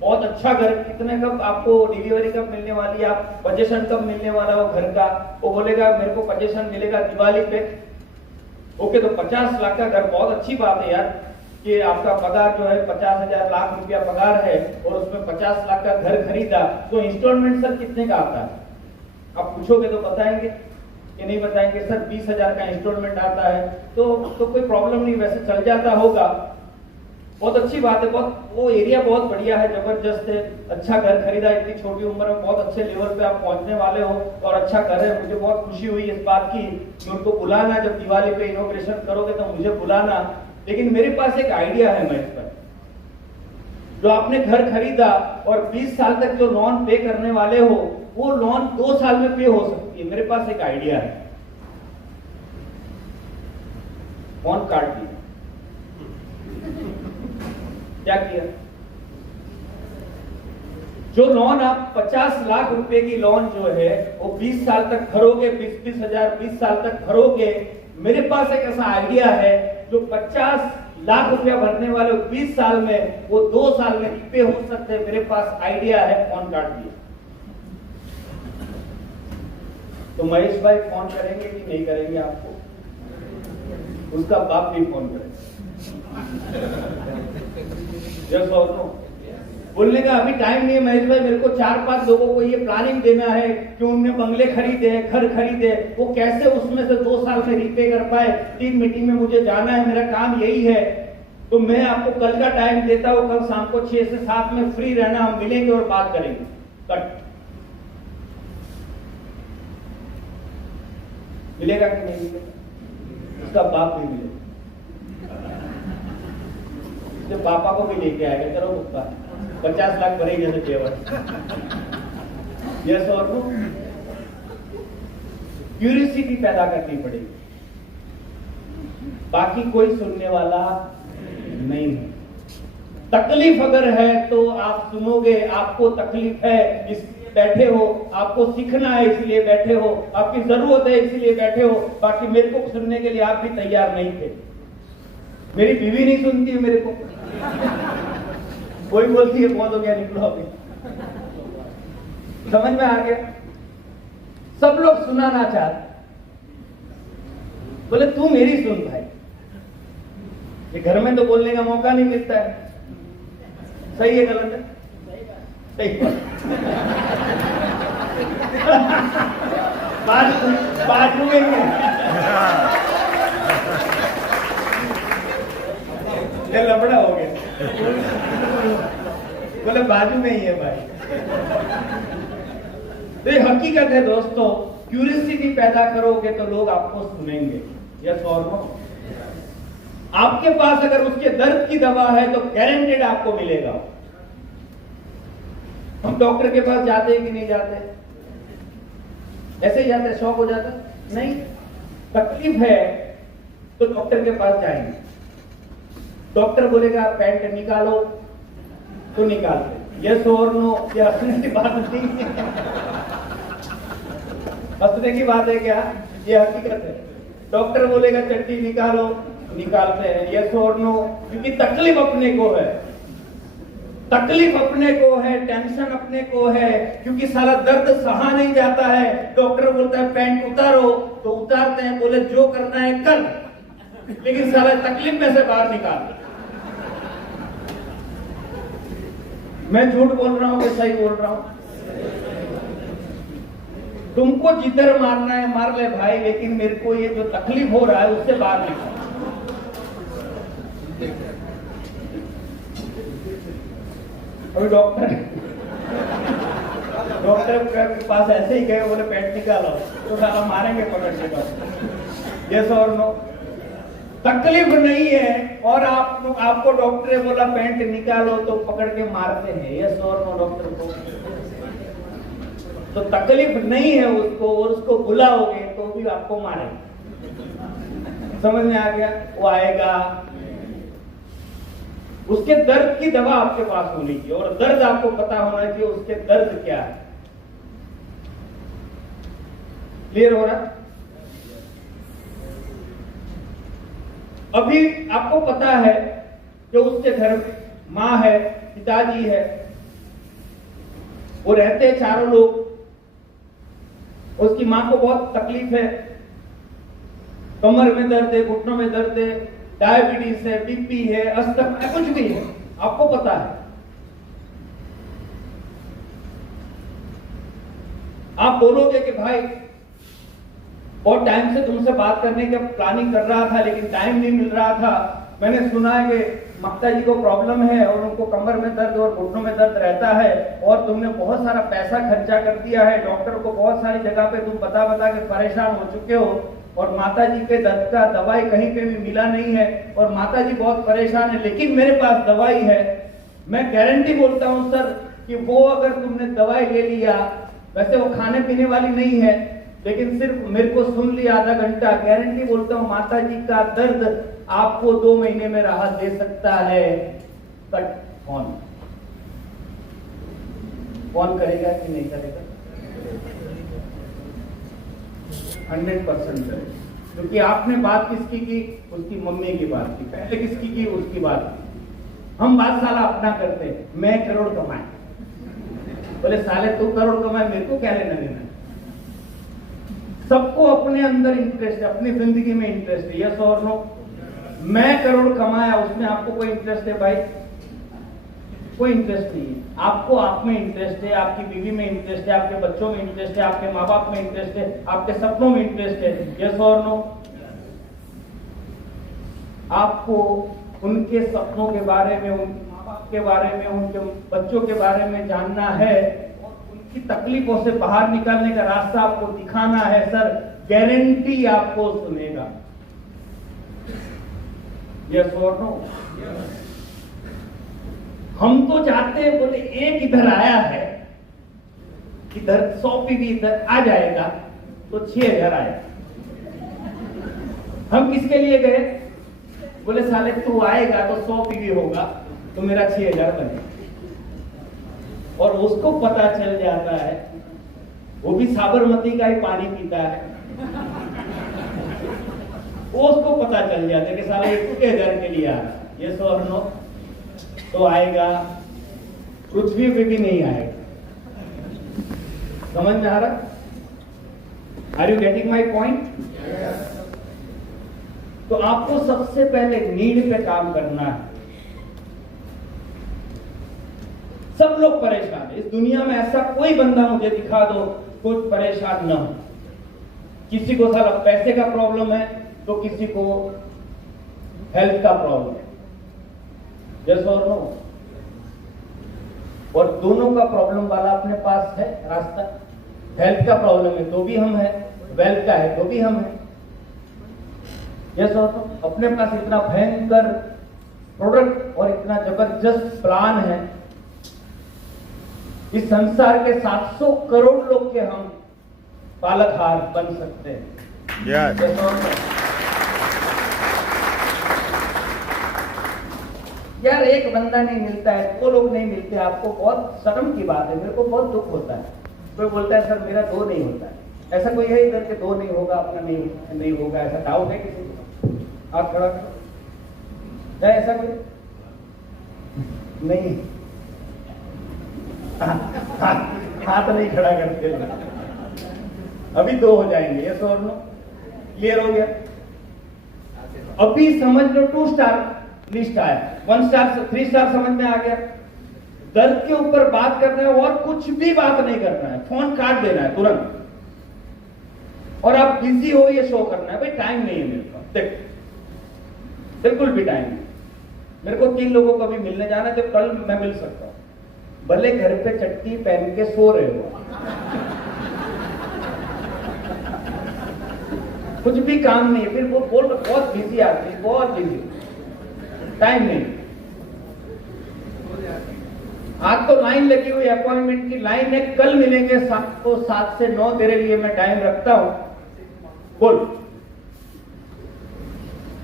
बहुत अच्छा घर, कितने कब आपको डिलीवरी कब मिलने वाली है, आप पोजीशन कब मिलने वाला हो घर का? वो बोलेगा मेरे को पोजीशन मिलेगा दिवाली पे। ओके, तो 50 लाख का घर, बहुत अच्छी बात है यार कि आपका पगार जो है 50,000 लाख रुपया पगार है, और उसमें 50 लाख का घर खरीदा, तो इंस्टॉलमेंट सर कितने का आता है? आप पूछोगे तो बताएंगे कि नहीं बताएंगे, सर 20,000 का इंस्टॉलमेंट आता है, तो कोई प्रॉब्लम नहीं, वैसे चल जाता होगा, बहुत अच्छी बात है, बहुत, वो एरिया बहुत बढ़िया है, जबरदस्त है, अच्छा घर खरीदा, इतनी छोटी उम्र में बहुत अच्छे लेवल पे आप पहुंचने वाले हो, और अच्छा घर है। मुझे बहुत खुशी हुई इस बात की, मुझको बुलाना, जब दिवाली पे इनॉग्रेशन करोगे तो मुझे बुलाना। लेकिन मेरे पास एक आइडिया है महेश पर, जो आपने घर खरीदा और 20 साल तक जो लोन पे करने वाले हो, वो लोन 2 साल में पे हो सकती है। मेरे पास एक आइडिया है। फोन काट दिया, क्या किया? जो लोन आप 50 लाख रुपए की लोन जो है वो 20 साल तक भरोगे, 20 हजार 20 साल तक भरोगे। मेरे पास एक ऐसा आइडिया है, जो 50 लाख रुपया भरने वाले 20 साल में, वो 2 साल में पे हो सकते हैं। मेरे पास आइडिया है, फोन काट दिया। तो महेश भाई फोन करेंगे कि नहीं करेंगे आपको? उसका बाप भी फोन करेगा। यस और नो? बोलने का अभी टाइम नहीं है महेश भाई, मेरे को 4-5 लोगों को ये प्लानिंग देना है कि उनने बंगले खरीदे, घर खरीदे, वो कैसे उसमें से 2 साल में रीपे कर पाए। 3 मीटिंग में मुझे जाना है, मेरा काम यही है। तो मैं आपको कल का टाइम देता हूँ, कल शाम को 6 से 7 में फ्री रहना, हम मिलेंगे और बात करेंगे। कट। मिलेगा कि नहीं मिलेगा? उसका बाप भी मिलेगा, उसके पापा को भी लेके आएगा। चलो भुगता 50 लाख भरे जैसे पेवर। यस और नो? क्यूरियोसिटी पैदा करनी पड़ेगी, बाकी कोई सुनने वाला नहीं है। तकलीफ अगर है तो आप सुनोगे, आपको तकलीफ है इसलिए बैठे हो, आपको सीखना है इसलिए बैठे हो, आपकी जरूरत है इसलिए बैठे हो। बाकी मेरे को सुनने के लिए आप भी तैयार नहीं थे। मेरी बीवी नहीं सुनती है मेरे को, कोई बोलती है बहुत हो गया निकलो अभी। समझ में आ गया? सब लोग सुनाना चाहते, बोले तू मेरी सुन भाई। ये घर में तो बोलने का मौका नहीं मिलता है। सही है गलत है? सही बाजू में ये लफड़ा हो गया। बोले बाजू में ही है भाई। तो ये हकीकत है दोस्तों, क्यूरियोसिटी पैदा करोगे तो लोग आपको सुनेंगे। यस और नो? आपके पास अगर उसके दर्द की दवा है तो गारंटेड आपको मिलेगा। हम डॉक्टर के पास जाते हैं कि नहीं जाते? ऐसे ही जाते, शौक हो जाता नहीं? तकलीफ है तो डॉक्टर के पास जाएंगे, डॉक्टर बोलेगा पैंट निकालो तो निकालते। यस और नो? ये हंसने की बात नहीं है, हंसने की बात है क्या? ये हकीकत है। डॉक्टर बोलेगा चट्टी निकालो, निकालते हैं। यस और नो? क्योंकि तकलीफ अपने को है, तकलीफ अपने को है, टेंशन अपने को है, क्योंकि सारा दर्द सहा नहीं जाता है। डॉक्टर बोलता है पैंट उतारो तो उतारते हैं, बोले जो करना है कर, लेकिन सारा तकलीफ में से बाहर निकाल। मैं झूठ बोल रहा हूं कि सही बोल रहा हूं? तुमको जिधर मारना है मार ले भाई, लेकिन मेरे को ये जो तकलीफ हो रहा है उससे बाहर निकाल। अभी डॉक्टर के पास ऐसे ही गए, बोले पेट निकालो तो सारा मारेंगे पकड़ के। यस और नो? तकलीफ नहीं है और आपको डॉक्टर ने बोला पेंट निकालो तो पकड़ के मारते हैं। यस और नो? डॉक्टर को तो तकलीफ नहीं है उसको, और उसको बुलाओगे तो भी आपको मारेंगे। समझ में आ गया? वो आएगा, उसके दर्द की दवा आपके पास होनी चाहिए, और दर्द आपको पता होना चाहिए उसके दर्द क्या है। क्लियर हो रहा? अभी आपको पता है कि उसके घर में माँ है, पिताजी है, वो रहते हैं चारों लोग। उसकी माँ को बहुत तकलीफ है, कमर में दर्द है, घुटनों में दर्द है, डायबिटीज है, बीपी है, अस्थमा है, कुछ भी है, आपको पता है। आप बोलोगे कि भाई बहुत टाइम से तुमसे बात करने की प्लानिंग कर रहा था लेकिन टाइम नहीं मिल रहा था। मैंने सुना है कि माता जी को प्रॉब्लम है और उनको कमर में दर्द और घुटनों में दर्द रहता है, और तुमने बहुत सारा पैसा खर्चा कर दिया है, डॉक्टर को बहुत सारी जगह पे तुम बता के परेशान हो चुके हो, और माता जी के दर्द का दवाई कहीं पे भी मिला नहीं है, और माता जी बहुत परेशान है, लेकिन मेरे पास दवाई है। मैं गारंटी बोलता हूं सर कि वो अगर तुमने दवाई ले लिया, वैसे वो खाने पीने वाली नहीं है, लेकिन सिर्फ मेरे को सुन लिया आधा घंटा, गारंटी बोलता हूँ माता जी का दर्द आपको 2 महीने में राहत दे सकता है। बट कौन करेगा कि नहीं करेगा? 100% करेगा। क्योंकि आपने बात किसकी की? उसकी मम्मी की बात की। पहले किसकी की? उसकी बात की। हम बात साला अपना करते हैं, मैं करोड़ कमाए, बोले साले तू करोड़ कमाए, मेरे को क्या लेना देना? सबको अपने अंदर इंटरेस्ट है, अपनी जिंदगी में इंटरेस्ट है, यस और नो? मैं करोड़ कमाया, उसमें आपको कोई इंटरेस्ट है भाई? कोई इंटरेस्ट नहीं है। आपको आप में इंटरेस्ट है, आपकी बीवी में इंटरेस्ट है, आपके बच्चों में इंटरेस्ट है, आपके माँ बाप में इंटरेस्ट है, आपके सपनों में इंटरेस्ट है, यस और नो? आपको उनके सपनों के बारे में, उनके माँ बाप के बारे में, उनके बच्चों के बारे में जानना है और उनकी तकलीफों से बाहर निकालने का रास्ता आपको दिखाना है। सर गारंटी आपको सुनेगा, यस और नो? हम तो चाहते हैं, बोले एक इधर आया है, इधर 100 पीवी इधर आ जाएगा तो 6000 आएगा। हम किसके लिए गए? बोले साले तू आएगा तो 100 पीवी होगा तो मेरा 6000 बनेगा। और उसको पता चल जाता है, वो भी साबरमती का ही पानी पीता है, वो उसको पता चल जाता है कि साले 1000 के लिए आ रहा है, ये सो और नो? तो आएगा, पृथ्वी पे भी नहीं आएगा। समझ में आ रहा? Are you getting my point? तो आपको सबसे पहले नीड पे काम करना है। सब लोग परेशान है इस दुनिया में, ऐसा कोई बंदा मुझे दिखा दो कुछ परेशान ना हो। किसी को साला पैसे का प्रॉब्लम है तो किसी को हेल्थ का प्रॉब्लम है, यस और नो? और दोनों का प्रॉब्लम वाला अपने पास है रास्ता। हेल्थ का प्रॉब्लम है तो भी हम है, वेल्थ का है तो भी हम है, यस और नो? अपने पास इतना भयंकर प्रोडक्ट और इतना जबरदस्त प्लान है, इस संसार के 700 करोड़ लोग के हम पालकहार बन सकते हैं, yes. यस और नो? यार एक बंदा नहीं मिलता है, 2 लोग नहीं मिलते, आपको बहुत शर्म की बात है, मेरे को बहुत दुख होता है। कोई बोलता है सर मेरा 2 नहीं होता है। ऐसा कोई है इधर के 2 नहीं होगा, अपना नहीं होगा, ऐसा डाउट है किसी को? आप खड़ा करो, है ऐसा कोई? नहीं, हाथ नहीं खड़ा करते, अभी 2 हो जाएंगे, यस और नो? क्लियर हो गया? अभी समझ लो 2 स्टार लिस्ट आया, 1 स्टार 3 स्टार समझ में आ गया। दर्द के ऊपर बात करना है और कुछ भी बात नहीं करना है, फोन काट देना है तुरंत, और आप बिजी हो ये शो करना है। भाई टाइम नहीं है मेरे पास, देख बिल्कुल भी टाइम नहीं। मेरे को 3 लोगों को भी मिलने जाना है, जब कल मैं मिल सकता हूं, भले घर पे चट्टी पहन के सो रहे हो, कुछ भी काम नहीं है। फिर वो बोल बहुत बिजी आदमी, बहुत बिजी, टाइम नहीं। आज तो लाइन लगी हुई अपॉइंटमेंट की लाइन है, कल मिलेंगे 7 से 9, तेरे लिए मैं टाइम रखता हूं, बोल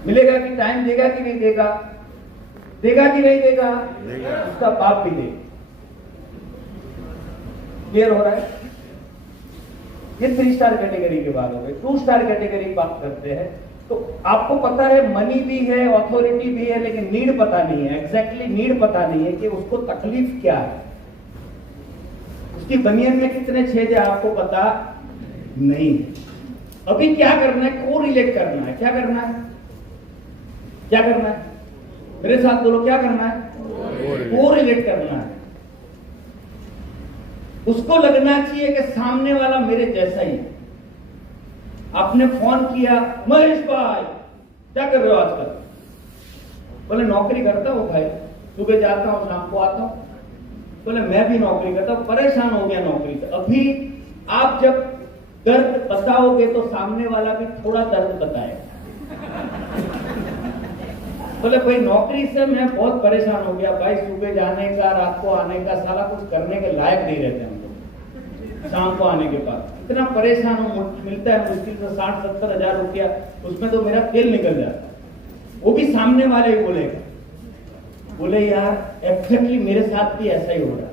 मिलेगा कि टाइम देगा कि नहीं देगा? देगा कि नहीं देगा? उसका बाप भी देगा। क्लियर हो रहा है? ये 3 स्टार कैटेगरी की बात हो गई। 2 स्टार कैटेगरी की बात करते हैं। तो आपको पता है मनी भी है, ऑथोरिटी भी है, लेकिन नीड पता नहीं है, एग्जैक्टली नीड पता नहीं है कि उसको तकलीफ क्या है, उसकी बनियन में कितने छेद है आपको पता नहीं। अभी क्या करना है? को रिलेट करना है। क्या करना है? क्या करना है? मेरे साथ बोलो, क्या करना है? को रिलेट करना है। उसको लगना चाहिए कि सामने वाला मेरे जैसा ही है। आपने फोन किया, महेश भाई क्या कर रहे हो आजकल? बोले नौकरी करता हूं भाई, सुबह जाता हूं शाम को आता हूं। बोले मैं भी नौकरी करता हूं, परेशान हो गया नौकरी से। अभी आप जब दर्द बताओगे तो सामने वाला भी थोड़ा दर्द बताएगा। बोले भाई नौकरी से मैं बहुत परेशान हो गया भाई, सुबह जाने का, रात को आने का, सारा कुछ करने के लायक नहीं रहते हम लोग। शाम को आने के बाद इतना परेशान हो, मिलता है मुश्किल से 60-70 हजार रुपया, उसमें तो मेरा तेल निकल जाता है। वो भी सामने वाले ही बोलेगा, बोले यार एग्जैक्टली मेरे साथ भी ऐसा ही हो रहा है,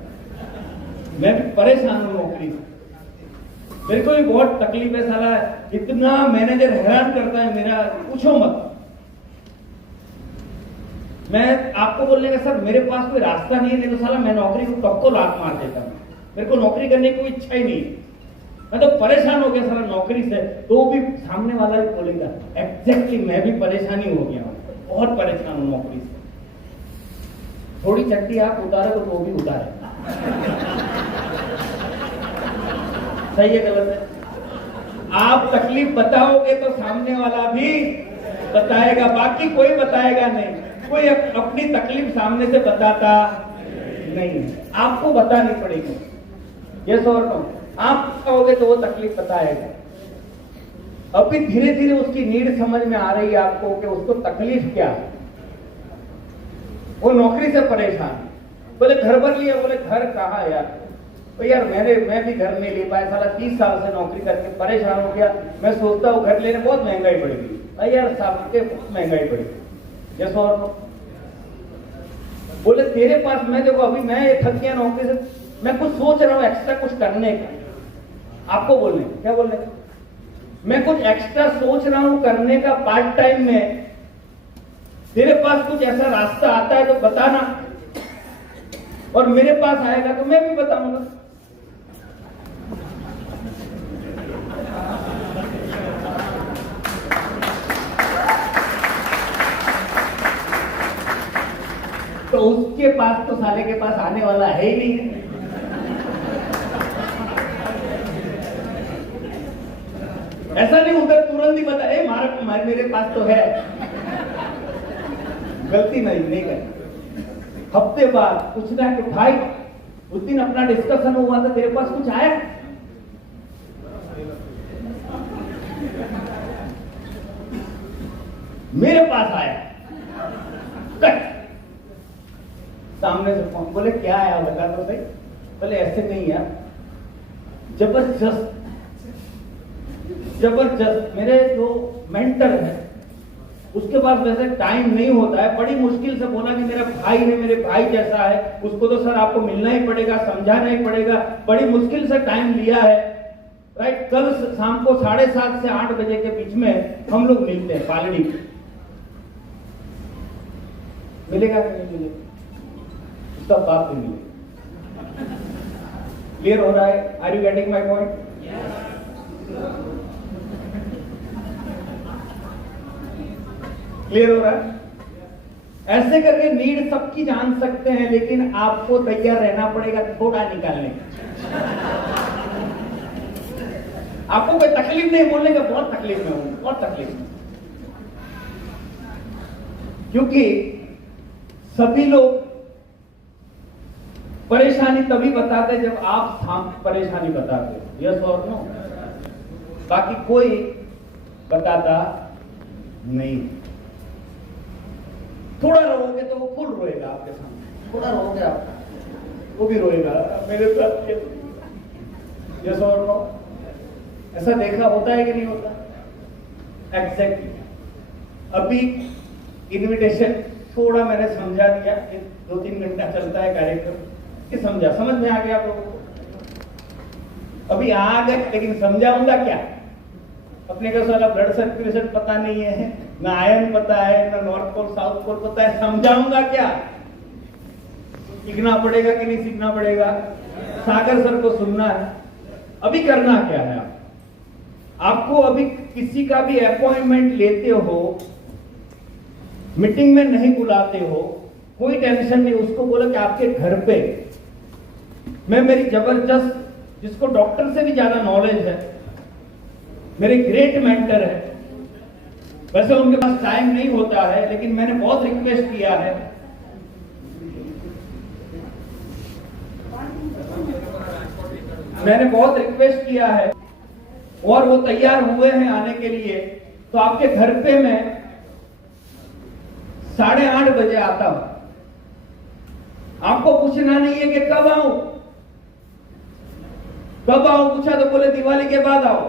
मैं भी परेशान हूं नौकरी से, मेरे को भी बहुत तकलीफ है, साला इतना मैनेजर हैरान करता है मेरा, पूछो मत। मैं आपको बोलने का सर मेरे पास कोई रास्ता नहीं है, नहीं तो साला मैं नौकरी को कब को लात मार देता हूं, मेरे को नौकरी करने की कोई इच्छा ही नहीं है। मैं तो परेशान हो गया सारा नौकरी से। तो भी सामने वाला भी बोलेगा एग्जैक्टली मैं भी परेशान ही हो गया हूँ, बहुत परेशान हूँ नौकरी से। थोड़ी चट्टी आप उतारे तो वो भी उतारे। सही है गलत है? आप तकलीफ बताओगे तो सामने वाला भी बताएगा, बाकी कोई बताएगा नहीं। कोई अपनी तकलीफ सामने से बताता नहीं, आपको बतानी पड़ेगी। यस और नो? आप बताओगे तो वो तकलीफ बताएगा। अभी धीरे धीरे उसकी नीड समझ में आ रही है आपको कि उसको तकलीफ क्या है। वो नौकरी से परेशान, बोले घर भर लिया, बोले घर कहाँ यार, तो यार मैं भी घर नहीं ले पाया, साला 30 साल से नौकरी करके परेशान हो गया। मैं सोचता हूँ घर लेने बहुत महंगाई पड़ेगी। भाई यार साहब के बहुत महंगाई पड़ेगी। जैसा और बोले तेरे पास, मैं देखो अभी मैं थक गया नौकरी से, मैं कुछ सोच रहा हूँ एक्स्ट्रा कुछ करने का। आपको बोलने क्या बोलने, मैं कुछ एक्स्ट्रा सोच रहा हूँ करने का पार्ट टाइम में। तेरे पास कुछ ऐसा रास्ता आता है तो बताना, और मेरे पास आएगा तो मैं भी बताऊंगा। तो उसके पास तो साले के पास आने वाला है ही नहीं है। ऐसा नहीं उधर तुरंत ही बता, मार मेरे पास तो है। गलती नहीं करनी। हफ्ते बाद पूछना है कि भाई उस दिन अपना डिस्कशन हुआ था, तेरे पास कुछ आया? मेरे पास आया। सामने से फोन, बोले क्या आया बता तो सही। बोले ऐसे नहीं यार, जबरदस्त मेरे जो मेंटर है उसके पास वैसे टाइम नहीं होता है। बड़ी मुश्किल से बोला कि मेरा भाई है, मेरे भाई जैसा है, उसको तो सर आपको मिलना ही पड़ेगा, समझाना ही पड़ेगा। बड़ी मुश्किल से टाइम लिया है। राइट, कल शाम को 7:30 से 8 बजे के बीच में हम लोग मिलते हैं पालड़ी। मिलेगा कि नहीं मिलेगा? उसका बात नहीं मिलेगा। क्लियर हो रहा है? Are you getting my point? Clear हो रहा है? ऐसे करके नीड सबकी जान सकते हैं, लेकिन आपको तैयार रहना पड़ेगा थोड़ा निकालने। आपको कोई तकलीफ नहीं बोलने का, बहुत तकलीफ में हूं, बहुत तकलीफ में। क्योंकि सभी लोग परेशानी तभी बताते जब आप परेशानी बताते। यस और नो? बाकी कोई बताता नहीं। थोड़ा रोओगे तो वो फुल रोएगा आपके सामने, थोड़ा रोओगे आप, वो भी रोएगा मेरे साथ। यस और नो? ऐसा देखा होता है कि नहीं होता? एग्जैक्टली। अभी इनविटेशन थोड़ा मैंने समझा दिया, 2-3 घंटा चलता है कार्यक्रम, कि समझ में आ गया आप लोगों को? अभी आ गए, लेकिन समझाऊंगा क्या? अपने को सारा ब्लड सर्कुलेशन पता नहीं है, ना आयरन पता है, ना नॉर्थ पोल साउथ पोल पता है, समझाऊंगा क्या? सीखना पड़ेगा कि नहीं सीखना पड़ेगा? सागर सर को सुनना है। अभी करना क्या है? आपको अभी किसी का भी अपॉइंटमेंट लेते हो, मीटिंग में नहीं बुलाते हो, कोई टेंशन नहीं। उसको बोलो कि आपके घर पे मैं मेरी जबरदस्त, जिसको डॉक्टर से भी ज्यादा नॉलेज है, मेरे ग्रेट मेंटर है। वैसे उनके पास टाइम नहीं होता है, लेकिन मैंने बहुत रिक्वेस्ट किया है। और वो तैयार हुए हैं आने के लिए। तो आपके घर पे मैं 8:30 बजे आता हूं। आपको पूछना नहीं है कि कब आऊं, पूछा तो बोले दिवाली के बाद आओ।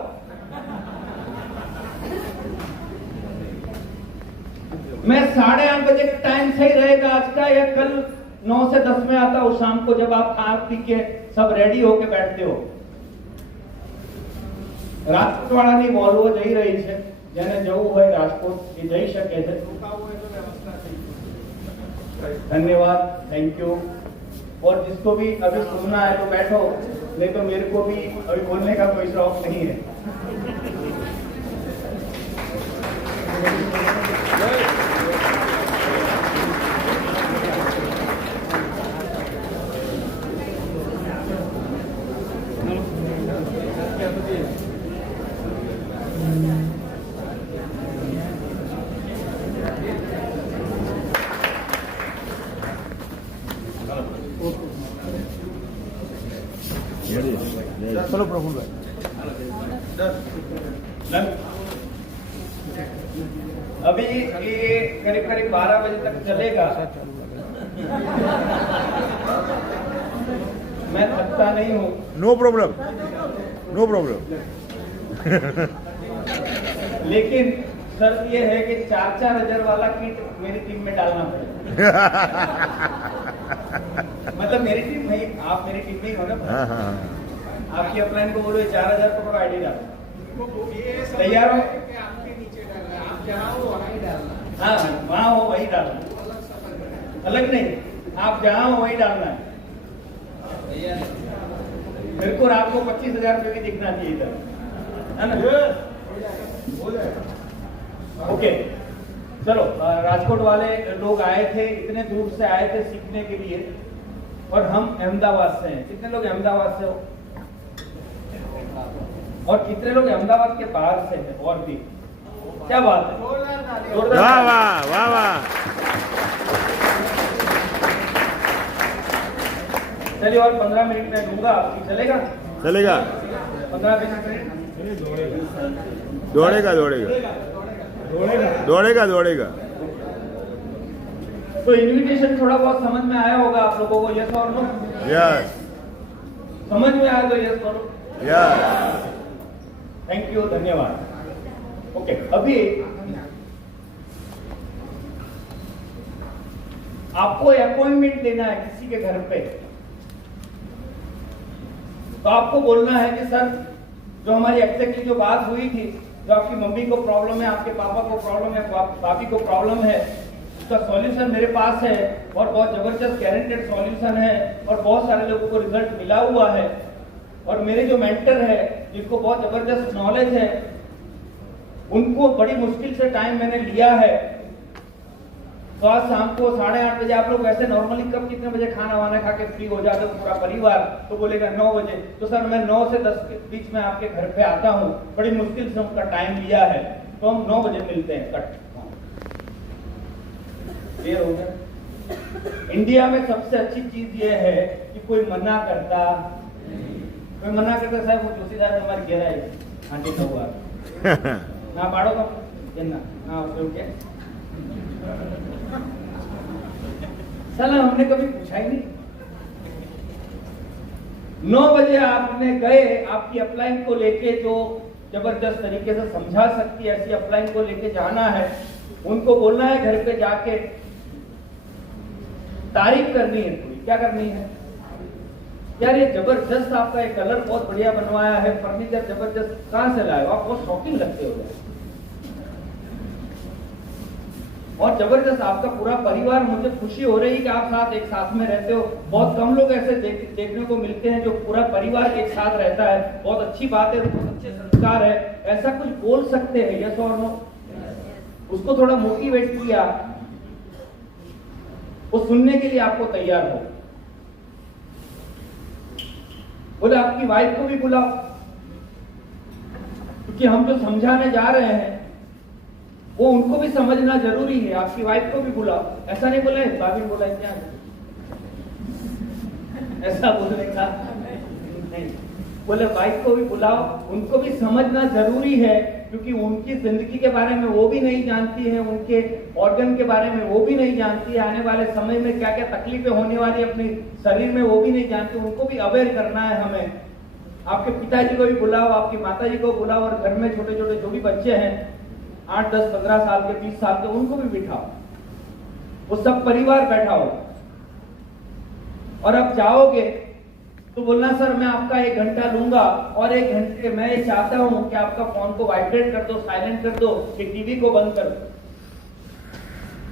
मैं 8:30 बजे का टाइम सही रहेगा आज का, या कल 9 से 10 में आता हूं शाम को, जब आप खा पी के सब रेडी होके बैठते हो। રાજકોટવાળાની વોલ્વો જઈ રહી છે, જેને જવું હોય રાજકોટ એ જઈ શકે છે। धन्यवाद, थैंक यू। और जिसको भी अभी सुनना है तो बैठो। नहीं तो मेरे को भी अभी बोलने का कोई शौक नहीं है। चलो प्रफुल्ल भाई। अभी ये करीब करीब 12 बजे तक चलेगा। मैं थकता नहीं हूँ। No problem, no problem. लेकिन शर्त ये है कि 4-4 हजार वाला किट मेरी टीम में डालना पड़ेगा। मतलब मेरी टीम नहीं, आप मेरी टीम नहीं हो ना। आपकी अपलाइन को बोलो 4,000 को आईडी डालो। तैयार हो? हाँ, वहाँ हो वही डालना, अलग नहीं। आप जहाँ हो वही डालना है। मेरे को रात को 25,000 रुपये भी दिखना चाहिए इधर, है ना? ओके, चलो। राजकोट वाले लोग आए थे, इतने दूर से आए थे सीखने के लिए, और हम अहमदाबाद से हैं। कितने लोग अहमदाबाद से हो? और कितने लोग अहमदाबाद के बाहर से हैं? और भी क्या बात है, वाह वाह वाह वाह। चलिए, और 15 मिनट में दूंगा आपकी, चलेगा? चलेगा। 15-20 मिनट दौड़ेगा दौड़ेगा दौड़ेगा दौड़ेगा। तो इनविटेशन थोड़ा बहुत समझ में आया होगा आप लोगों को, यस और नो? यस। समझ में आया तो यस करो। यस। थैंक यू, धन्यवाद। ओके, अभी आपको अपॉइंटमेंट लेना है किसी के घर पे, तो आपको बोलना है कि सर, जो हमारी एग्जैक्टली जो बात हुई थी, जो आपकी मम्मी को प्रॉब्लम है, आपके पापा को प्रॉब्लम है, भाभी को प्रॉब्लम है, उसका सॉल्यूशन मेरे पास है, और बहुत जबरदस्त गारंटेड सॉल्यूशन है, और बहुत सारे लोगों को रिजल्ट मिला हुआ है। और मेरे जो मेंटर है, जिनको बहुत जबरदस्त नॉलेज है, उनको बड़ी मुश्किल से टाइम मैंने लिया है। तो आज शाम को 8:30 बजे, आप लोग वैसे नॉर्मली कब कितने बजे खाना वाना खा के फ्री हो जाते हो पूरा परिवार? तो बोलेगा 9 बजे। तो सर, मैं 9 से 10 के बीच में आपके घर पे आता हूँ, बड़ी मुश्किल से उनका टाइम लिया है, तो हम 9 बजे मिलते हैं। कट क्लियर हो गया? इंडिया में सबसे अच्छी चीज ये है कि कोई मना करता, कोई मना करता, साहब वो जोशीदार हमारी घेरा है, हाँ ठीक हुआ ना पाड़ो तो ना ओके। साला हमने कभी पूछा ही नहीं। 9 बजे आपने गए, आपकी अपलाइन को लेके जो जबरदस्त तरीके से समझा सकती है, ऐसी अपलाइन को लेके जाना है, उनको बोलना है घर पे जाके, तारीफ करनी है पूरी। क्या करनी है? यार ये जबरदस्त आपका एक कलर बहुत बढ़िया बनवाया है, फर्नीचर जबरदस्त, कहां से लाए हो? आप बहुत शॉकिंग लगते हो। और जबरदस्त आपका पूरा परिवार, मुझे खुशी हो रही है कि आप साथ एक साथ में रहते हो। बहुत कम लोग ऐसे देखने को मिलते हैं जो पूरा परिवार एक साथ रहता है। बहुत अच्छी बात है, बहुत अच्छे संस्कार है। ऐसा कुछ बोल सकते हैं, यस और नो? उसको थोड़ा मोटिवेट किया, वो सुनने के लिए आपको तैयार हो। बोले आपकी वाइफ को भी बुलाओ, क्योंकि हम जो समझाने जा रहे हैं वो उनको भी समझना जरूरी है। आपकी वाइफ को भी बुलाओ। ऐसा नहीं बोले भाभी बोला क्या, ऐसा बोलने का नहीं। बोले वाइफ को भी बुलाओ, उनको भी समझना जरूरी है, क्योंकि उनकी जिंदगी के बारे में वो भी नहीं जानती है, उनके ऑर्गन के बारे में वो भी नहीं जानती है, आने वाले समय में क्या क्या तकलीफें होने वाली अपने शरीर में वो भी नहीं जानती। उनको भी अवेयर करना है हमें। आपके पिताजी को भी बुलाओ, आपकी माताजी को बुलाओ, और घर में छोटे छोटे जो भी बच्चे हैं, 8, 10, 15 साल के, 20 साल के, उनको भी बिठाओ। वो सब परिवार बैठा हो। और अब जाओगे तो बोलना सर मैं आपका 1 घंटा लूंगा, और 1 घंटे मैं ये चाहता हूं कि आपका फोन को वाइब्रेट कर दो, साइलेंट कर दो, कि टीवी को बंद कर दो।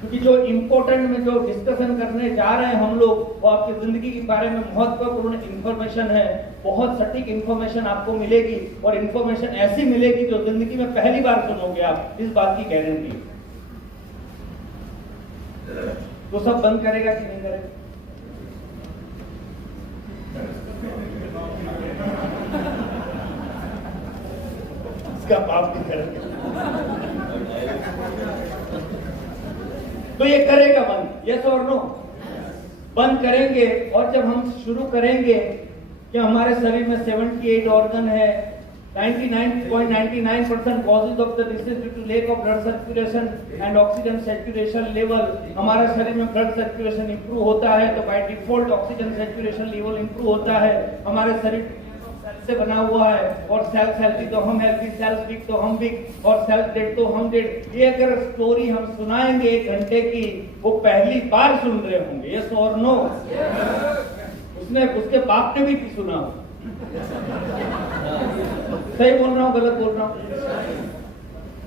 क्योंकि जो इम्पोर्टेंट में जो डिस्कशन करने जा रहे हैं हम लोग, वो आपकी जिंदगी के बारे में महत्वपूर्ण इंफॉर्मेशन है। बहुत सटीक इंफॉर्मेशन आपको मिलेगी और इंफॉर्मेशन ऐसी मिलेगी जो जिंदगी में पहली बार सुनोगे आप, इस बात की गारंटी। तो सब बंद करेगा कि नहीं करेगा? इसका पाप भी करेगा। तो ये करेगा बंद, यस और नो? बंद करेंगे। और जब हम शुरू करेंगे कि हमारे शरीर में 78 ऑर्गन है, 99.99% causes of the disease due to lack of blood circulation and oxygen saturation level, हमारे शरीर में ब्लड सर्कुलेशन इंप्रूव होता है तो by default oxygen saturation level improve होता है। हमारे शरीर से बना हुआ है और सेल्स हेल्थी तो हम हेल्थी, सेल्स वीक तो हम वीक और सेल्स डेड तो हम डेड। ये अगर स्टोरी हम सुनाएंगे 1 घंटे की, वो पहली बार सुन रहे होंगे, यस और नो? उसने उसके बाप ने भी सुना हो। सही बोल रहा हूँ गलत बोल रहा हूँ?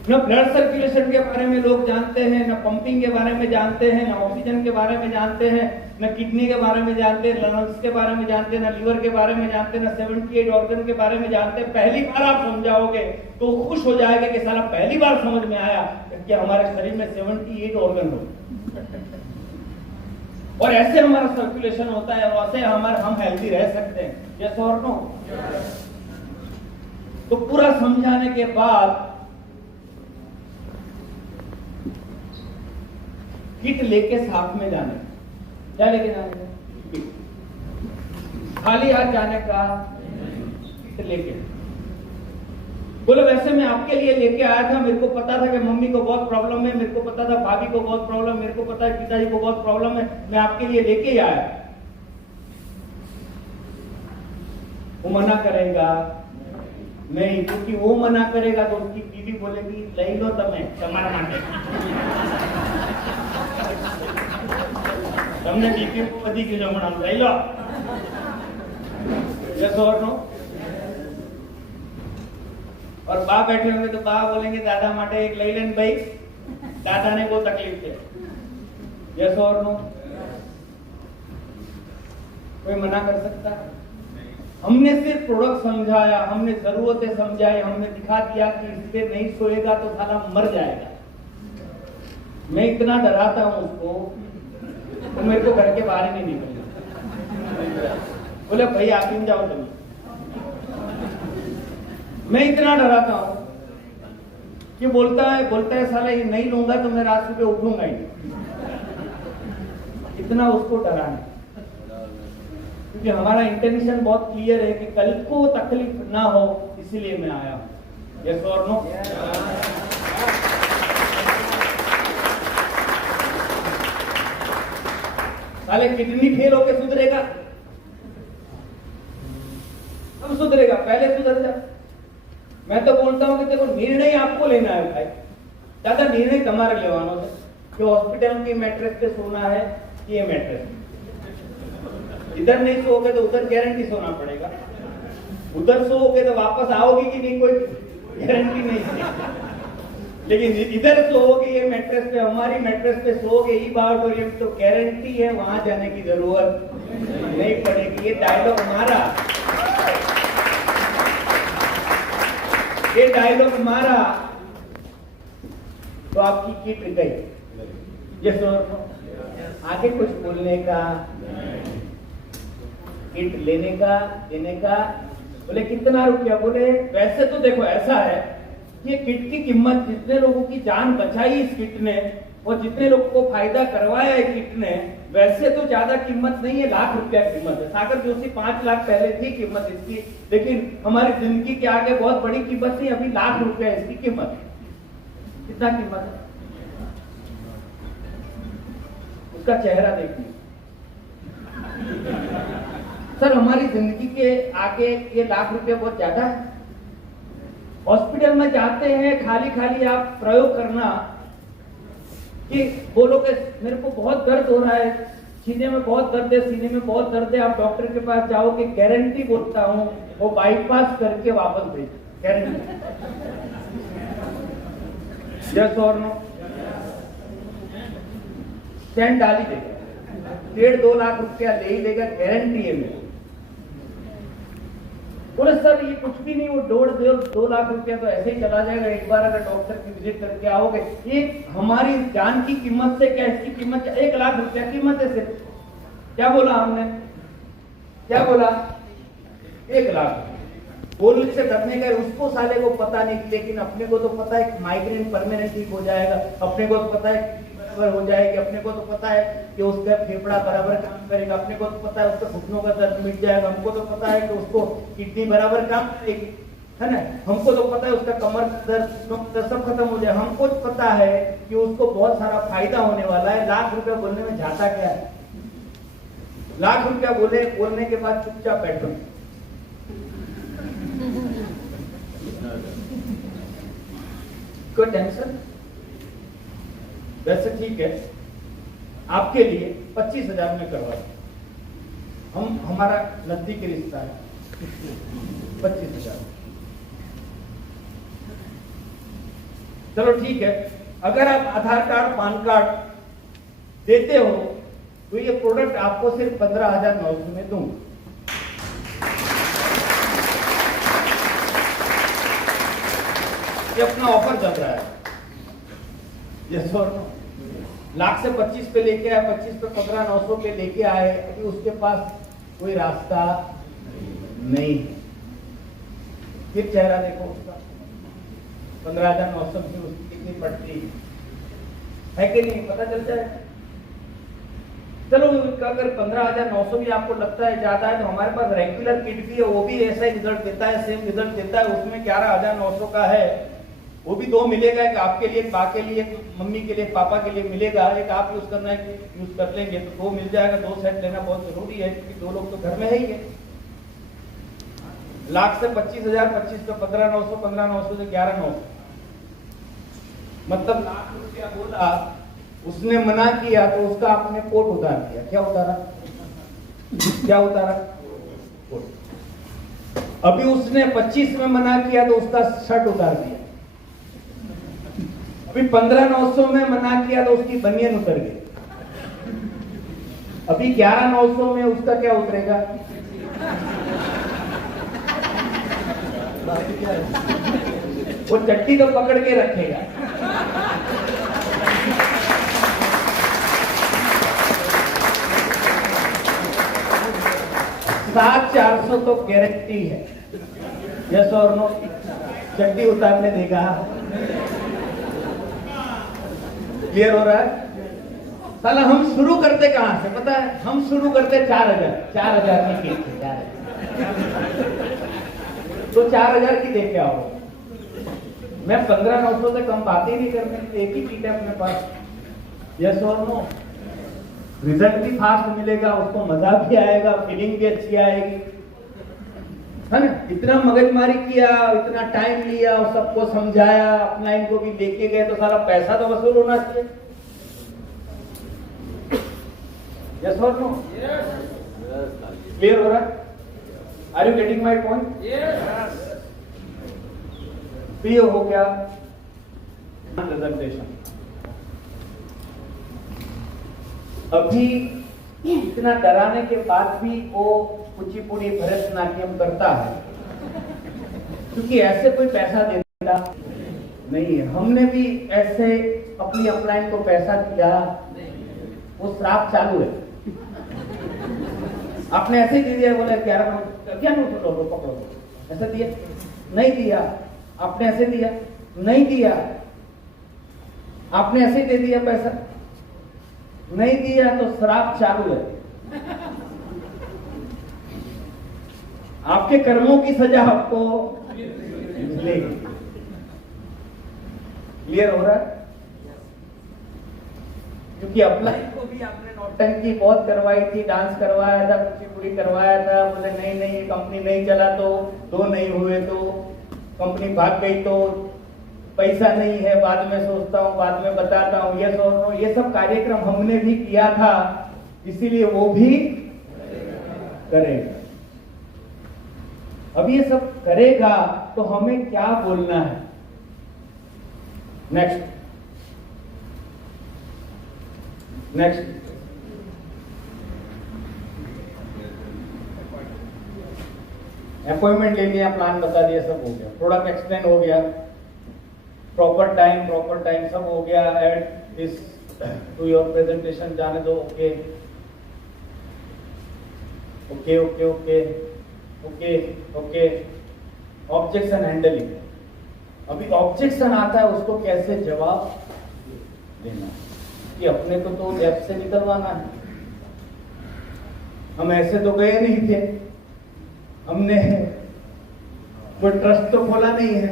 न ब्लड सर्कुलेशन के बारे में लोग जानते हैं, न पंपिंग के बारे में जानते हैं, न ऑक्सीजन के बारे में जानते हैं, न किडनी के बारे में जानते हैं, लंग्स के बारे में जानते हैं, न लीवर के बारे में जानते हैं, न 78 ऑर्गन के बारे में जानते हैं। पहली बार आप समझाओगे तो खुश हो जाएगा कि साला पहली बार समझ में आया कि हमारे शरीर में 78 ऑर्गन हो और ऐसे हमारा सर्कुलेशन होता है और ऐसे हम हेल्थी रह सकते हैं, यस और नो? तो पूरा समझाने के बाद किट लेके साथ में जाने, क्या लेके जाने का? खाली हाथ जाने का, किट लेके। बोले वैसे मैं आपके लिए लेके आया था, मेरे को पता था कि मम्मी को बहुत प्रॉब्लम है, मेरे को पता था भाभी को बहुत प्रॉब्लम, मेरे को पता है पिताजी को बहुत प्रॉब्लम है, मैं आपके लिए लेके ही आया। वो मना करेगा नहीं, क्योंकि वो मना करेगा तो उसकी बीवी बोलेगी लई लो तमें તમારા માટે, તમને बीपी वधी गयो हमारा, लई लो, यस और नो? और बा बैठे होंगे तो बा बोलेंगे दादा माटे एक लई लेन भाई, दादा ने वो तकलीफ है, यस और नो? कोई मना कर सकता है? हमने सिर्फ प्रोडक्ट समझाया, हमने जरूरतें समझाई, हमने दिखा दिया कि इस पे नहीं सोएगा तो साला मर जाएगा। मैं इतना डराता हूं उसको तो मेरे को घर के बाहर ही नहीं निकलना। बोले भाई आप इन जाओ तुम। मैं इतना डराता हूं कि बोलता है साला ये नहीं लूंगा तो मैं रात सुबह उठूंगा ही। इतना उसको डराना, क्योंकि हमारा इंटेंशन बहुत क्लियर है कि कल को तकलीफ ना हो, इसीलिए मैं आया हूं, यस और नो? साले किडनी फेल होके सुधरेगा? अब सुधरेगा, पहले सुधर जा। मैं तो बोलता हूं कि देखो निर्णय आपको लेना है भाई, ज्यादा निर्णय तुम्हारे लेवानो है कि हॉस्पिटल की मैट्रेस पे सोना है कि ये मैट्रेस, इधर नहीं सोओगे तो उधर गारंटी सोना पड़ेगा, उधर सोओगे तो वापस आओगी कि नहीं कोई गारंटी नहीं है, लेकिन इधर सोओगे ये मैट्रेस पे, हमारी मैट्रेस पे सोओगे ई ऑडिटोरियम तो गारंटी है वहां जाने की जरूरत नहीं पड़ेगी। ये डायलॉग मारा, ये डायलॉग मारा तो आपकी किट गई, ये आगे कुछ बोलने का, किट लेने का, देने का। बोले कितना रुपया? बोले वैसे तो देखो ऐसा है, ये किट की कीमत, जितने लोगों की जान बचाई इस किट ने और जितने लोगों को फायदा करवाया है किट ने, वैसे तो ज्यादा कीमत नहीं है, लाख रुपया कीमत है। सागर जोशी 5 लाख पहले थी कीमत इसकी, लेकिन हमारी जिंदगी के आगे बहुत बड़ी कीमत नहीं, अभी लाख रुपया इसकी कीमत। कितना कीमत है? उसका चेहरा देखिए। सर हमारी जिंदगी के आगे ये लाख रुपया बहुत ज्यादा है। हॉस्पिटल में जाते हैं, खाली खाली आप प्रयोग करना कि बोलो कि मेरे को बहुत दर्द हो रहा है, सीने में बहुत दर्द है, सीने में बहुत दर्द है, आप डॉक्टर के पास जाओगे, गारंटी बोलता हूं वो बाईपास करके वापस भेज, गारंटी, यस और नो? स्टैंड डाल ही देगा, 1.5-2 लाख रुपया ले ही लेगा, गारंटी है मेरी। बोले सर ये कुछ भी नहीं, वो 1.5-2 लाख रुपया तो ऐसे ही चला जाएगा, एक बार अगर डॉक्टर की विजिट करके आओगे। ये हमारी जान की कीमत से क्या इसकी कीमत 1 लाख रुपया कीमत है सिर्फ। क्या बोला हमने, क्या बोला? 1 लाख। बोलने से डरने का उसको साले को पता नहीं, लेकिन अपने को तो पता है माइग्रेन परमानेंट ठीक हो जाएगा, अपने को तो पता है बराबर हो जाएगी, अपने को तो पता है कि उसका फेफड़ा बराबर काम करेगा, अपने को तो पता है उसका घुटनों का दर्द मिट जाएगा, हमको तो पता है कि उसको किडनी बराबर काम करेगी, है ना। हमको तो पता है उसका कमर दर्द सब खत्म हो जाए। हमको तो पता है कि उसको बहुत सारा फायदा होने वाला है। लाख रुपया बोलने में जाता क्या है? लाख रुपया बोलने के बाद चुपचाप बैठो। कोई टेंशन? वैसे ठीक है, आपके लिए 25,000 में करवा दो। हमारा नजदीकी रिश्ता है, 25,000। चलो ठीक है। अगर आप आधार कार्ड पान कार्ड देते हो तो ये प्रोडक्ट आपको सिर्फ 15,900 में दूंगा। ये अपना ऑफर चल रहा है। यस और नो? लाख से 25 पे लेके आए, 25 पे 15,900 पे लेके आए, अभी उसके पास कोई रास्ता नहीं। फिर चेहरा देखो उसका, 15,900 में उसकी कितनी पड़ती है कि नहीं, पता चल जाए। चलो अगर 15,900 भी आपको लगता है ज्यादा है, तो हमारे पास रेगुलर किट भी है, वो भी ऐसा ही रिजल्ट देता है, सेम रिजल्ट देता है। उसमें 11,900 का है, वो भी 2 मिलेगा, एक आपके लिए, बा के लिए, मम्मी के लिए, पापा के लिए मिलेगा। एक आप यूज करना है, यूज कर लेंगे तो 2 मिल जाएगा। 2 सेट लेना बहुत जरूरी है क्योंकि 2 लोग तो घर में है ही है। लाख से 25,000, 25 पे 15,900, 15,900 से 11,900, मतलब लाख रुपया बोला, उसने मना किया तो उसका आपने कोट उतार दिया। क्या उतारा? क्या उतारा? कोट। अभी उसने 25 में मना किया तो उसका शर्ट उतार दिया। अभी 15,900 में मना किया तो उसकी बनियान उतर गई। अभी 11,900 में उसका क्या उतरेगा? वो चट्टी तो पकड़ के रखेगा। 7,400 तो गारंटी है। यस और नो? चड्डी उतारने देगा। क्लियर हो रहा है? साला हम शुरू करते कहां से पता है? हम शुरू करते 4,000 की किट से। 4,000 तो 4,000 की देख के आओ। मैं 15,900 से कम बात ही नहीं करने, एक ही किट है अपने पास। यस और नो? रिजल्ट भी फास्ट मिलेगा, उसको मजा भी आएगा, फीलिंग भी अच्छी आएगी, है ना। इतना मगजमारी किया, इतना टाइम लिया और सबको समझाया, अपना इनको भी लेके गए, तो सारा पैसा तो वसूल होना चाहिए। यस और नो? क्लियर हो रहा है? Are you getting my point? ये हो गया प्रेजेंटेशन। अभी इतना डराने के बाद भी वो कुचिपुड़ी भरतनाट्यम करता है, क्योंकि ऐसे कोई पैसा देता नहीं है। हमने भी ऐसे अपनी अपलाइन को पैसा दिया, वो श्राप चालू है। आपने ऐसे ही दे दिया, बोला 11 क्या नोट लो, पकड़ो, ऐसा दिया? नहीं दिया। आपने ऐसे दिया? नहीं दिया। आपने ऐसे दे दिया पैसा? नहीं दिया, तो श्राप चालू है। आपके कर्मों की सजा आपको मिलेगी। क्लियर हो रहा है? क्योंकि अप्लाई को भी आपने नौटंकी बहुत करवाई थी, डांस करवाया था, कुचिपुड़ी करवाया था, बोले नहीं नहीं ये कंपनी नहीं चला तो 2 नहीं हुए तो कंपनी भाग गई तो पैसा नहीं है, बाद में सोचता हूँ, बाद में बताता हूँ। यस और नो? ये सब कार्यक्रम हमने भी किया था, इसीलिए वो भी करेगा। अब ये सब करेगा तो हमें क्या बोलना है? नेक्स्ट, नेक्स्ट, अपॉइंटमेंट ले लिया, प्लान बता दिया, सब हो गया, प्रोडक्ट एक्सप्लेन हो गया, प्रॉपर टाइम सब हो गया, add this to your presentation, जाने दो, okay okay okay okay okay okay. Objection handling, अभी ऑब्जेक्शन आता है, उसको कैसे जवाब देना कि अपने को तो जेब से निकलवाना है, हम ऐसे तो गए नहीं थे, हमने कोई ट्रस्ट तो खोला नहीं है,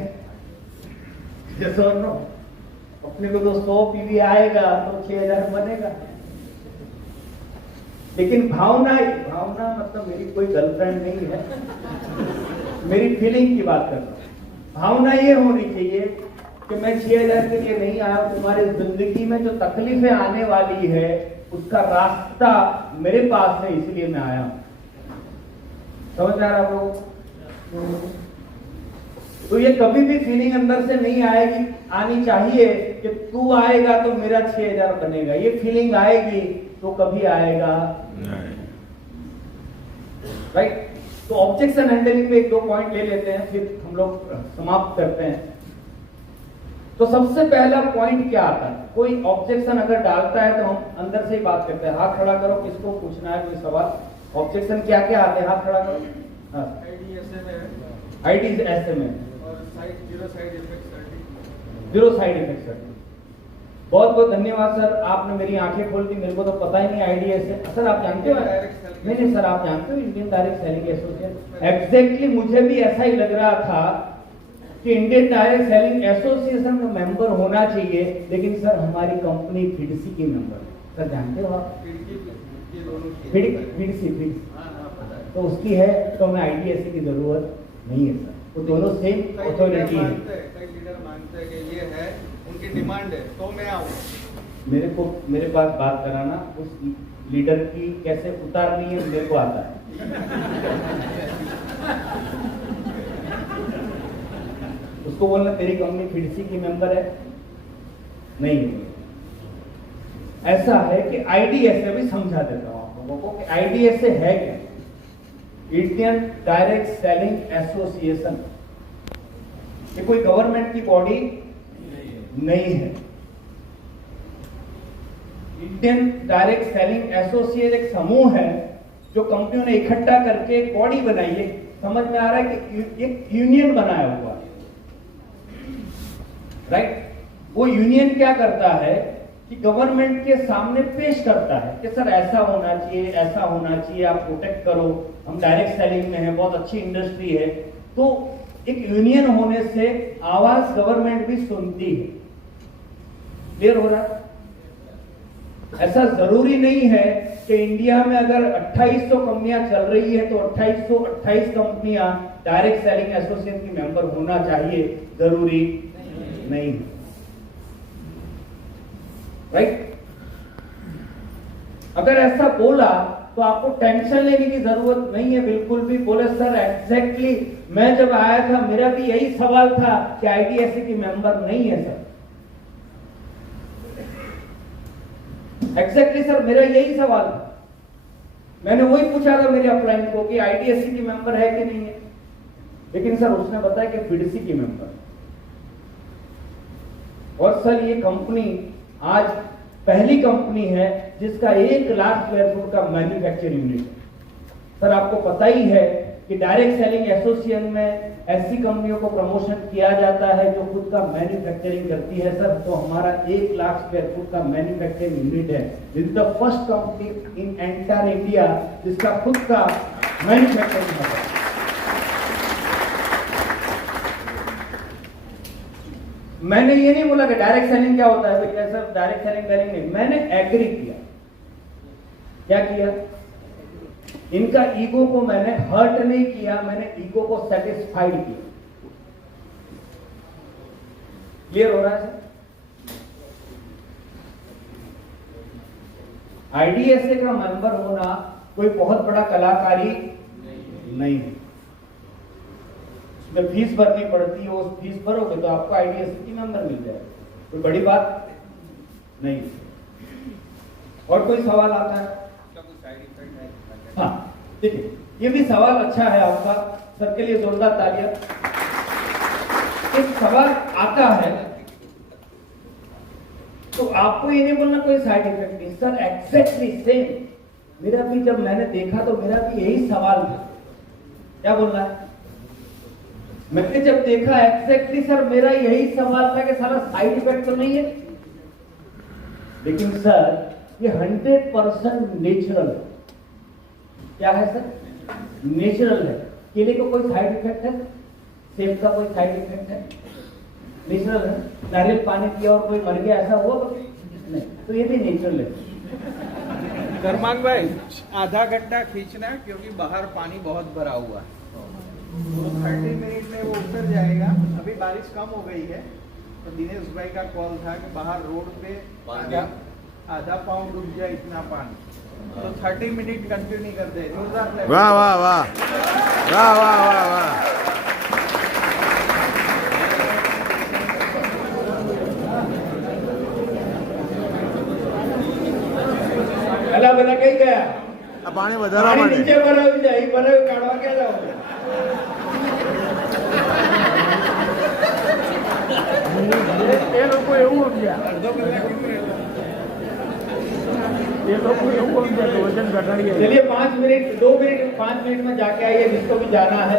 जैसे अपने को तो 100 पीवी आएगा तो 6000 बनेगा। लेकिन भावना मतलब मेरी कोई गर्लफ्रेंड नहीं है, मेरी फीलिंग की बात कर रहा हूं। भावना ये होनी चाहिए कि मैं 6000 के लिए नहीं आया, तुम्हारी जिंदगी में जो तकलीफें आने वाली है उसका रास्ता मेरे पास है, इसलिए मैं आया हूं। समझ में आ रहा है आप लोग? तो ये कभी भी फीलिंग अंदर से नहीं आएगी, आनी चाहिए कि तू आएगा तो मेरा 6000 बनेगा, ये फीलिंग आएगी तो कभी आएगा नहीं, राइट? तो ऑब्जेक्शन हैंडलिंग में 1-2 पॉइंट ले लेते हैं, फिर हम लोग समाप्त करते हैं। तो सबसे पहला पॉइंट क्या आता है, कोई ऑब्जेक्शन अगर डालता है तो हम अंदर से ही बात करते हैं। हाथ खड़ा करो, किसको पूछना है कोई सवाल? ऑब्जेक्शन क्या क्या आते हैं, हाथ खड़ा करो। आईडीएसएम है और जीरो साइड इफेक्ट सर्टिफिकेट। बहुत बहुत धन्यवाद सर, आपने मेरी आंखें खोल दी, मेरे को तो पता ही नहीं आईडीएसएम। सर आप जानते हो? नहीं सर, आप जानते हो Indian direct selling association? Exactly मुझे भी ऐसा ही लग रहा था कि इंडियन डायरेक्ट सेलिंग एसोसिएशन में मेंबर होना चाहिए, लेकिन सर हमारी कंपनी फिडसी की मेंबर है। सर जानते हो आप? फिडसी तो उसकी है, तो हमें आईडीएसए की जरूरत नहीं है सर, वो दोनों सेम अथॉरिटी है। कई लीडर मानते हैं कि ये है, उनकी डिमांड है तो मैं आऊँ। मेरे पास बात कराना, उस लीडर की कैसे उतारनी है मेरे को आता है। उसको बोलना तेरी कंपनी फिडसी की मेंबर है, नहीं। ऐसा है कि आईडीएसए भी समझा देता हूं आप लोगों को कि आईडीएसए है क्या। इंडियन डायरेक्ट सेलिंग एसोसिएशन, ये कोई गवर्नमेंट की बॉडी नहीं है। इंडियन डायरेक्ट सेलिंग एसोसिएशन एक समूह है जो कंपनियों ने इकट्ठा करके एक बॉडी बनाई है। समझ में आ रहा है कि एक यूनियन बनाया हुआ है, राइट? वो यूनियन क्या करता है कि गवर्नमेंट के सामने पेश करता है कि सर ऐसा होना चाहिए, ऐसा होना चाहिए, आप प्रोटेक्ट करो, हम डायरेक्ट सेलिंग में है, बहुत अच्छी इंडस्ट्री है। तो एक यूनियन होने से आवाज गवर्नमेंट भी सुनती है। क्लियर हो रहा है? ऐसा जरूरी नहीं है कि इंडिया में अगर 2800 कंपनियां चल रही है तो 2828 कंपनियां डायरेक्ट सेलिंग एसोसिएशन की मेंबर होना चाहिए, जरूरी नहीं, राइट? अगर ऐसा बोला तो आपको टेंशन लेने की जरूरत नहीं है बिल्कुल भी। बोले सर एग्जैक्टली मैं जब आया था मेरा भी यही सवाल था कि आईडीएसए की मेंबर नहीं है सर। एग्जैक्टली सर मेरा यही सवाल था, मैंने वही पूछा था मेरे अपलाइन को कि आईडीएसए की मेंबर है कि नहीं है, लेकिन सर उसने बताया कि फिडसी की मेंबर। और सर ये कंपनी आज पहली कंपनी है जिसका 1 लाख स्क्वायर फुट का मैन्युफैक्चरिंग यूनिट है। सर आपको पता ही है कि डायरेक्ट सेलिंग एसोसिएशन में ऐसी कंपनियों को प्रमोशन किया जाता है जो खुद का मैन्युफैक्चरिंग करती है सर। तो हमारा 1 लाख स्क्वायर फुट का मैन्युफैक्चरिंग यूनिट है। This is the first company in entire India जिसका खुद का मैन्युफैक्चरिंग है। मैंने ये नहीं बोला कि डायरेक्ट सेलिंग क्या होता है, भैया सर डायरेक्ट सेलिंग नहीं, मैंने एग्री किया। क्या किया? इनका ईगो को मैंने हर्ट नहीं किया, मैंने ईगो को सेटिस्फाइड किया। क्लियर हो रहा है सर? आईडीएसए का मेंबर होना कोई बहुत बड़ा कलाकारी नहीं है। उसमें फीस भरनी पड़ती है, उस फीस भरोगे तो आपको आईडीएसए की मेंबर मिल जाएगा, कोई बड़ी बात नहीं। और कोई सवाल आता है? उसका कोई साइड इफेक्ट है? हाँ, देखिए ये भी सवाल अच्छा है आपका, सर के लिए जोरदार तालियां। एक सवाल आता है तो आपको ये नहीं बोलना कोई साइड इफेक्ट नहीं, सर एग्जैक्टली सेम मेरा भी, जब मैंने देखा तो मेरा भी यही सवाल था। क्या बोलना है? मैंने जब देखा एग्जैक्टली सर मेरा यही सवाल था कि सारा साइड इफेक्ट तो नहीं है, लेकिन सर ये 100% नेचुरल है। क्या है सर? नेचुरल है। केले को कोई साइड इफेक्ट है? सेब का कोई साइड इफेक्ट है? नेचुरल है। नारियल पानी पिया और कोई मर गया, ऐसा हुआ नहीं, तो ये भी नेचुरल है। धर्मांग भाई, आधा घंटा खींचना क्योंकि बाहर पानी बहुत भरा हुआ है, तो 30 मिनट में वो उतर जाएगा। अभी बारिश कम हो गई है, तो दिनेश भाई का कॉल था कि बाहर रोड पे आधा पाउंड रुक जाए इतना पानी, तो 30 मिनट कंटिन्यू कर दे। जोरदार वाह वाह वाह वाह वाह वाह वाह। अला बना कहीं गया? આ પાણી વધારવા પાણી માટે નીચે ભરાવી જાય, ભરાવી કાઢવા ક્યાં જાવ? એ લોકો એવું સમજ્યા એ લોકો એવું સમજ્યા કે વજન ઘટાડીએ चलिए 5 मिनट 2 मिनट 5 मिनट में जाके आइए जिसको भी जाना है।